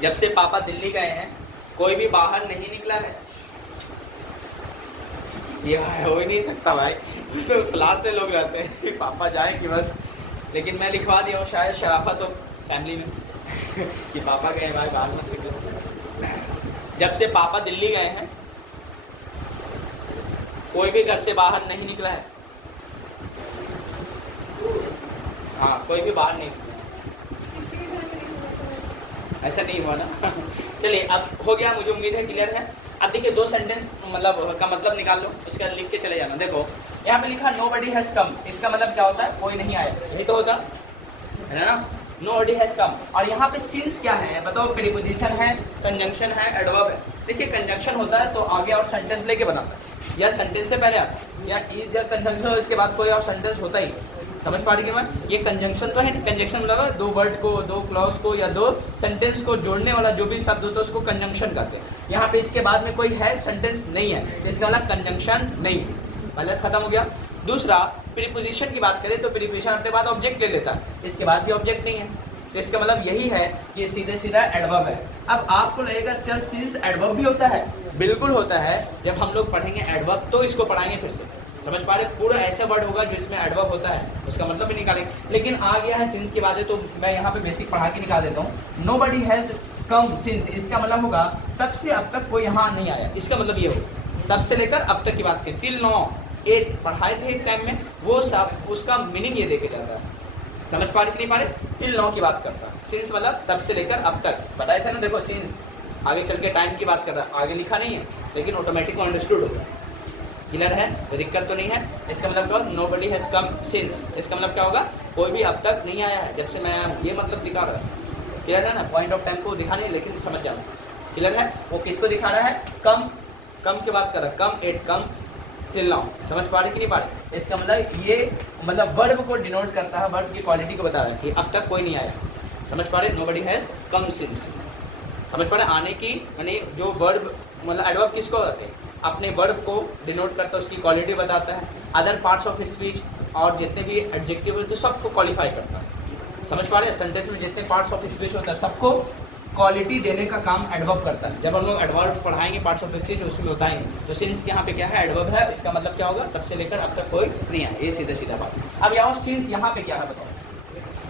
जब से पापा दिल्ली गए हैं कोई भी बाहर नहीं निकला है। ये हो ही नहीं सकता भाई, तो क्लास में लोग रहते हैं कि पापा जाए कि बस, लेकिन मैं लिखवा दिया हूँ, शायद शराफत हो फैमिली में कि पापा गए भाई बाहर मत निकलो। जब से पापा दिल्ली गए हैं कोई भी घर से बाहर नहीं निकला है। हाँ, कोई भी बाहर नहीं निकला, ऐसा नहीं हुआ ना। चलिए अब हो गया, मुझे उम्मीद है क्लियर है। अब देखिए 2 सेंटेंस का मतलब निकाल लो, इसका लिख के चले जाना। देखो यहाँ पे लिखा nobody has come, इसका मतलब क्या होता है? कोई नहीं आया, यही तो होता है ना। nobody has come, और यहाँ पे since क्या है बताओ? प्रीपोजिशन है, कंजंक्शन है, एडवर्ब है। देखिए कंजंक्शन होता है तो आगे और सेंटेंस लेके बनाता है, या सेंटेंस से पहले आता है, या जब कंजंक्शन हो इसके बाद कोई और सेंटेंस होता ही। समझ पा रही कि मैं? ये कंजंक्शन तो है, कंजंक्शन मतलब 2 वर्ड को, 2 क्लॉज को या 2 सेंटेंस को जोड़ने वाला जो भी शब्द होता है उसको कंजंक्शन कहते हैं। यहाँ पे इसके बाद में कोई है सेंटेंस नहीं है, इसका मतलब कंजंक्शन नहीं, मतलब खत्म हो गया। दूसरा, प्रीपोजिशन की बात करें तो प्रीपोजिशन अपने बाद ऑब्जेक्ट ले लेता है, इसके बाद भी ऑब्जेक्ट नहीं है, तो इसका मतलब यही है कि सीधे सीधा एडवर्ब है। अब आपको लगेगा सर सिंस एडवर्ब भी होता है? बिल्कुल होता है। जब हम लोग पढ़ेंगे एडवर्ब तो इसको पढ़ाएंगे फिर से। समझ पा रहे? पूरा ऐसा वर्ड होगा जो इसमें एडवर्ब होता है, उसका मतलब भी निकालेंगे। लेकिन आ गया है सिंस की बात है तो मैं यहाँ पे बेसिक पढ़ा के निकाल देता हूँ। नोबडी हैज़ कम सिंस, इसका मतलब होगा तब से अब तक कोई यहाँ नहीं आया, इसका मतलब ये होगा। तब से लेकर अब तक की बात करें, टिल नाउ 8 पढ़ाए थे एक टाइम में, वो सब उसका मीनिंग ये देके जाता है। समझ पा रहे कि नहीं पा रहे? टिल नाउ की बात करता है, सिंस मतलब तब से लेकर अब तक। बताया था ना, देखो सिंस आगे चल के टाइम की बात कर रहा है, आगे लिखा नहीं है लेकिन ऑटोमेटिक अंडरस्टूड होता है। क्लियर है? कोई दिक्कत तो नहीं है? इसका मतलब क्या होगा? नोबडी हैज़ कम सिंस, इसका मतलब क्या होगा? कोई भी अब तक नहीं आया है, जब से मैं ये मतलब दिखा रहा हूँ। क्लियर है ना? पॉइंट ऑफ टाइम को दिखा नहीं लेकिन समझ जाओ। क्लियर है? वो किसको दिखा रहा है? कम, कम की बात कर रहा है, कम 8 कम टिल नाउ। समझ पा रहे कि नहीं पा रहे? इसका मतलब ये मतलब वर्ब को डिनोट करता है, वर्ब की क्वालिटी को बता रहा है कि अब तक कोई नहीं आया। समझ पा रहे? Nobody has come since. समझ पा रहे? आने की यानी जो वर्ब मतलब एडवर्ब किसको कहते हैं? अपने वर्ब को डिनोट करता है, उसकी क्वालिटी बताता है। अदर पार्ट्स ऑफ स्पीच और जितने भी एडजेक्टिव होते हैं सबको क्वालिफाई करता है। समझ पा रहे? सेंटेंस में जितने पार्ट्स ऑफ स्पीच होता है सबको क्वालिटी देने का काम एडवर्ब करता है। जब हम लोग एडवर्ब पढ़ाएंगे पार्ट्स ऑफ स्पीच उसमें बताएंगे। तो सिंस यहाँ पे क्या है? एडवर्ब है। इसका मतलब क्या होगा? तब से लेकर अब तक कोई नहीं आया, ये सीधा सीधा बात। अब यहाँ सिंस यहाँ पे क्या है बताओ?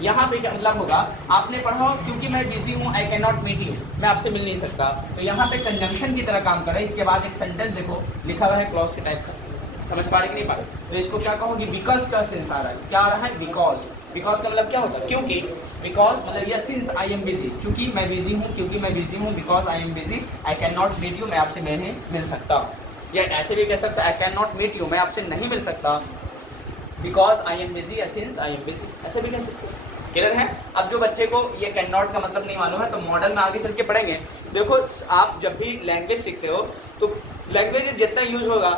यहाँ पे क्या मतलब होगा? आपने पढ़ा क्योंकि मैं बिजी हूँ, I cannot meet you, मैं आपसे मिल नहीं सकता। तो यहाँ पे कंजंक्शन की तरह काम कर रहा है। इसके बाद एक सेंटेंस देखो लिखा हुआ है क्लॉज के टाइप का। समझ पा रहे कि नहीं पा रहे? तो इसको क्या कहोगे? बिकॉज का सेंस आ रहा है। क्या आ रहा है? बिकॉज। बिकॉज का मतलब क्या होता है? क्योंकि, बिकॉज मतलब या सिंस आई एम बिजी, चूंकि मैं बिजी हूँ, क्योंकि मैं बिजी हूँ, because I am busy, I cannot meet you, मैं आपसे नहीं मिल सकता। या ऐसे भी कह सकता है I cannot meet you, मैं आपसे नहीं मिल सकता, बिकॉज आई एम बिजी या सिंस आई एम बिजी, ऐसे भी कह सकते हो। क्लियर है? अब जो बच्चे को ये कैन नॉट का मतलब नहीं मालूम है तो मॉडल में आगे चल के पढ़ेंगे। देखो आप जब भी लैंग्वेज सीखते हो तो लैंग्वेज जितना यूज होगा,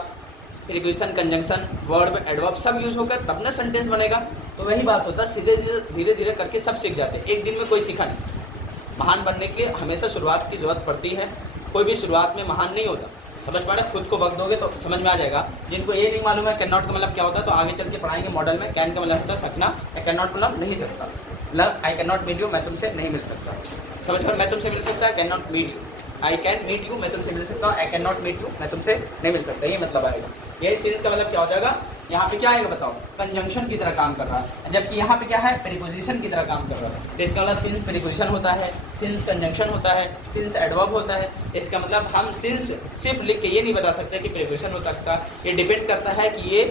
प्रीपोजिशन, कंजंक्शन, वर्ब, एडवर्ब सब यूज होकर तब ना सेंटेंस बनेगा। तो वही बात होता है, सीधे सीधे धीरे धीरे करके सब सीख जाते हैं, एक दिन में कोई सीखा नहीं। महान बनने के लिए हमेशा शुरुआत की जरूरत पड़ती है, कोई भी शुरुआत में महान नहीं होता। समझ पा रहे? खुद को वक्त दोगे तो समझ में आ जाएगा। जिनको ये नहीं मालूम है कैन नॉट का मतलब क्या होता है तो आगे चल के पढ़ाएंगे मॉडल में। कैन का मतलब होता है सकना, कैन नॉट मतलब नहीं सकता, मतलब I cannot meet you, मैं तुमसे नहीं मिल सकता। समझ पा? मैं तुमसे मिल सकता है, cannot meet you, I can meet you, मैं तुमसे मिल सकता हूँ, I cannot meet you, मैं तुमसे नहीं मिल सकता, ये मतलब आएगा। यही सिंस का मतलब क्या हो जाएगा? यहाँ पे क्या आएगा बताओ? कंजंक्शन की तरह काम कर रहा है, जबकि यहाँ पे क्या है? प्रीपोजिशन की तरह काम कर रहा है। तो इसका मतलब सिंस प्रीपोजिशन होता है, सिंस कंजंक्शन होता है, सिंस एडवर्ब होता है। इसका मतलब हम सिंस सिर्फ लिख के ये नहीं बता सकते कि प्रीपोजिशन हो सकता, ये डिपेंड करता है कि ये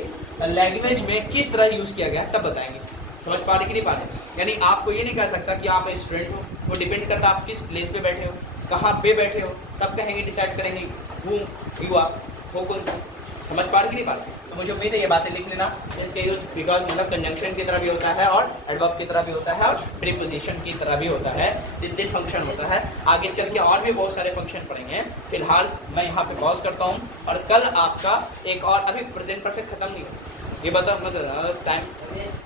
लैंग्वेज में किस तरह यूज़ किया गया है, तब बताएंगे। समझ पा रहे कि नहीं पा रहे? यानी आपको ये नहीं कह सकता कि आप स्टूडेंट हो, वो डिपेंड करता है आप किस प्लेस पे बैठे हो, कहाँ पे बैठे हो, तब कहेंगे, डिसाइड करेंगे हूँ यू आप हो कौन। समझ पा रहे कि नहीं पा रहे? तो मुझे उम्मीद है ये बातें लिख लेना। इसका यूज बिकॉज मतलब कंजंक्शन की तरह भी होता है और एडवर्ब की तरह भी होता है और प्रीपोजिशन की तरह भी होता है, तीन फंक्शन होता है। आगे चल के और भी बहुत सारे फंक्शन पढ़ेंगे। फिलहाल मैं यहाँ पे पॉज करता हूँ और कल आपका एक और, अभी प्रेजेंट परफेक्ट खत्म नहीं हुआ, ये बता मतलब टाइम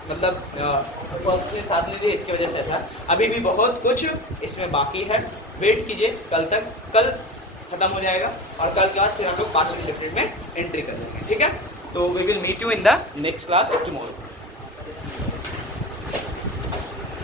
मतलब उसने साथ नहीं दिए इसकी वजह से ऐसा, अभी भी बहुत कुछ इसमें बाकी है। वेट कीजिए कल तक, कल खत्म हो जाएगा और कल के बाद फिर हम लोग पार्शियल डिफरेंट में एंट्री कर देंगे। ठीक है? तो we will meet you in the next class tomorrow.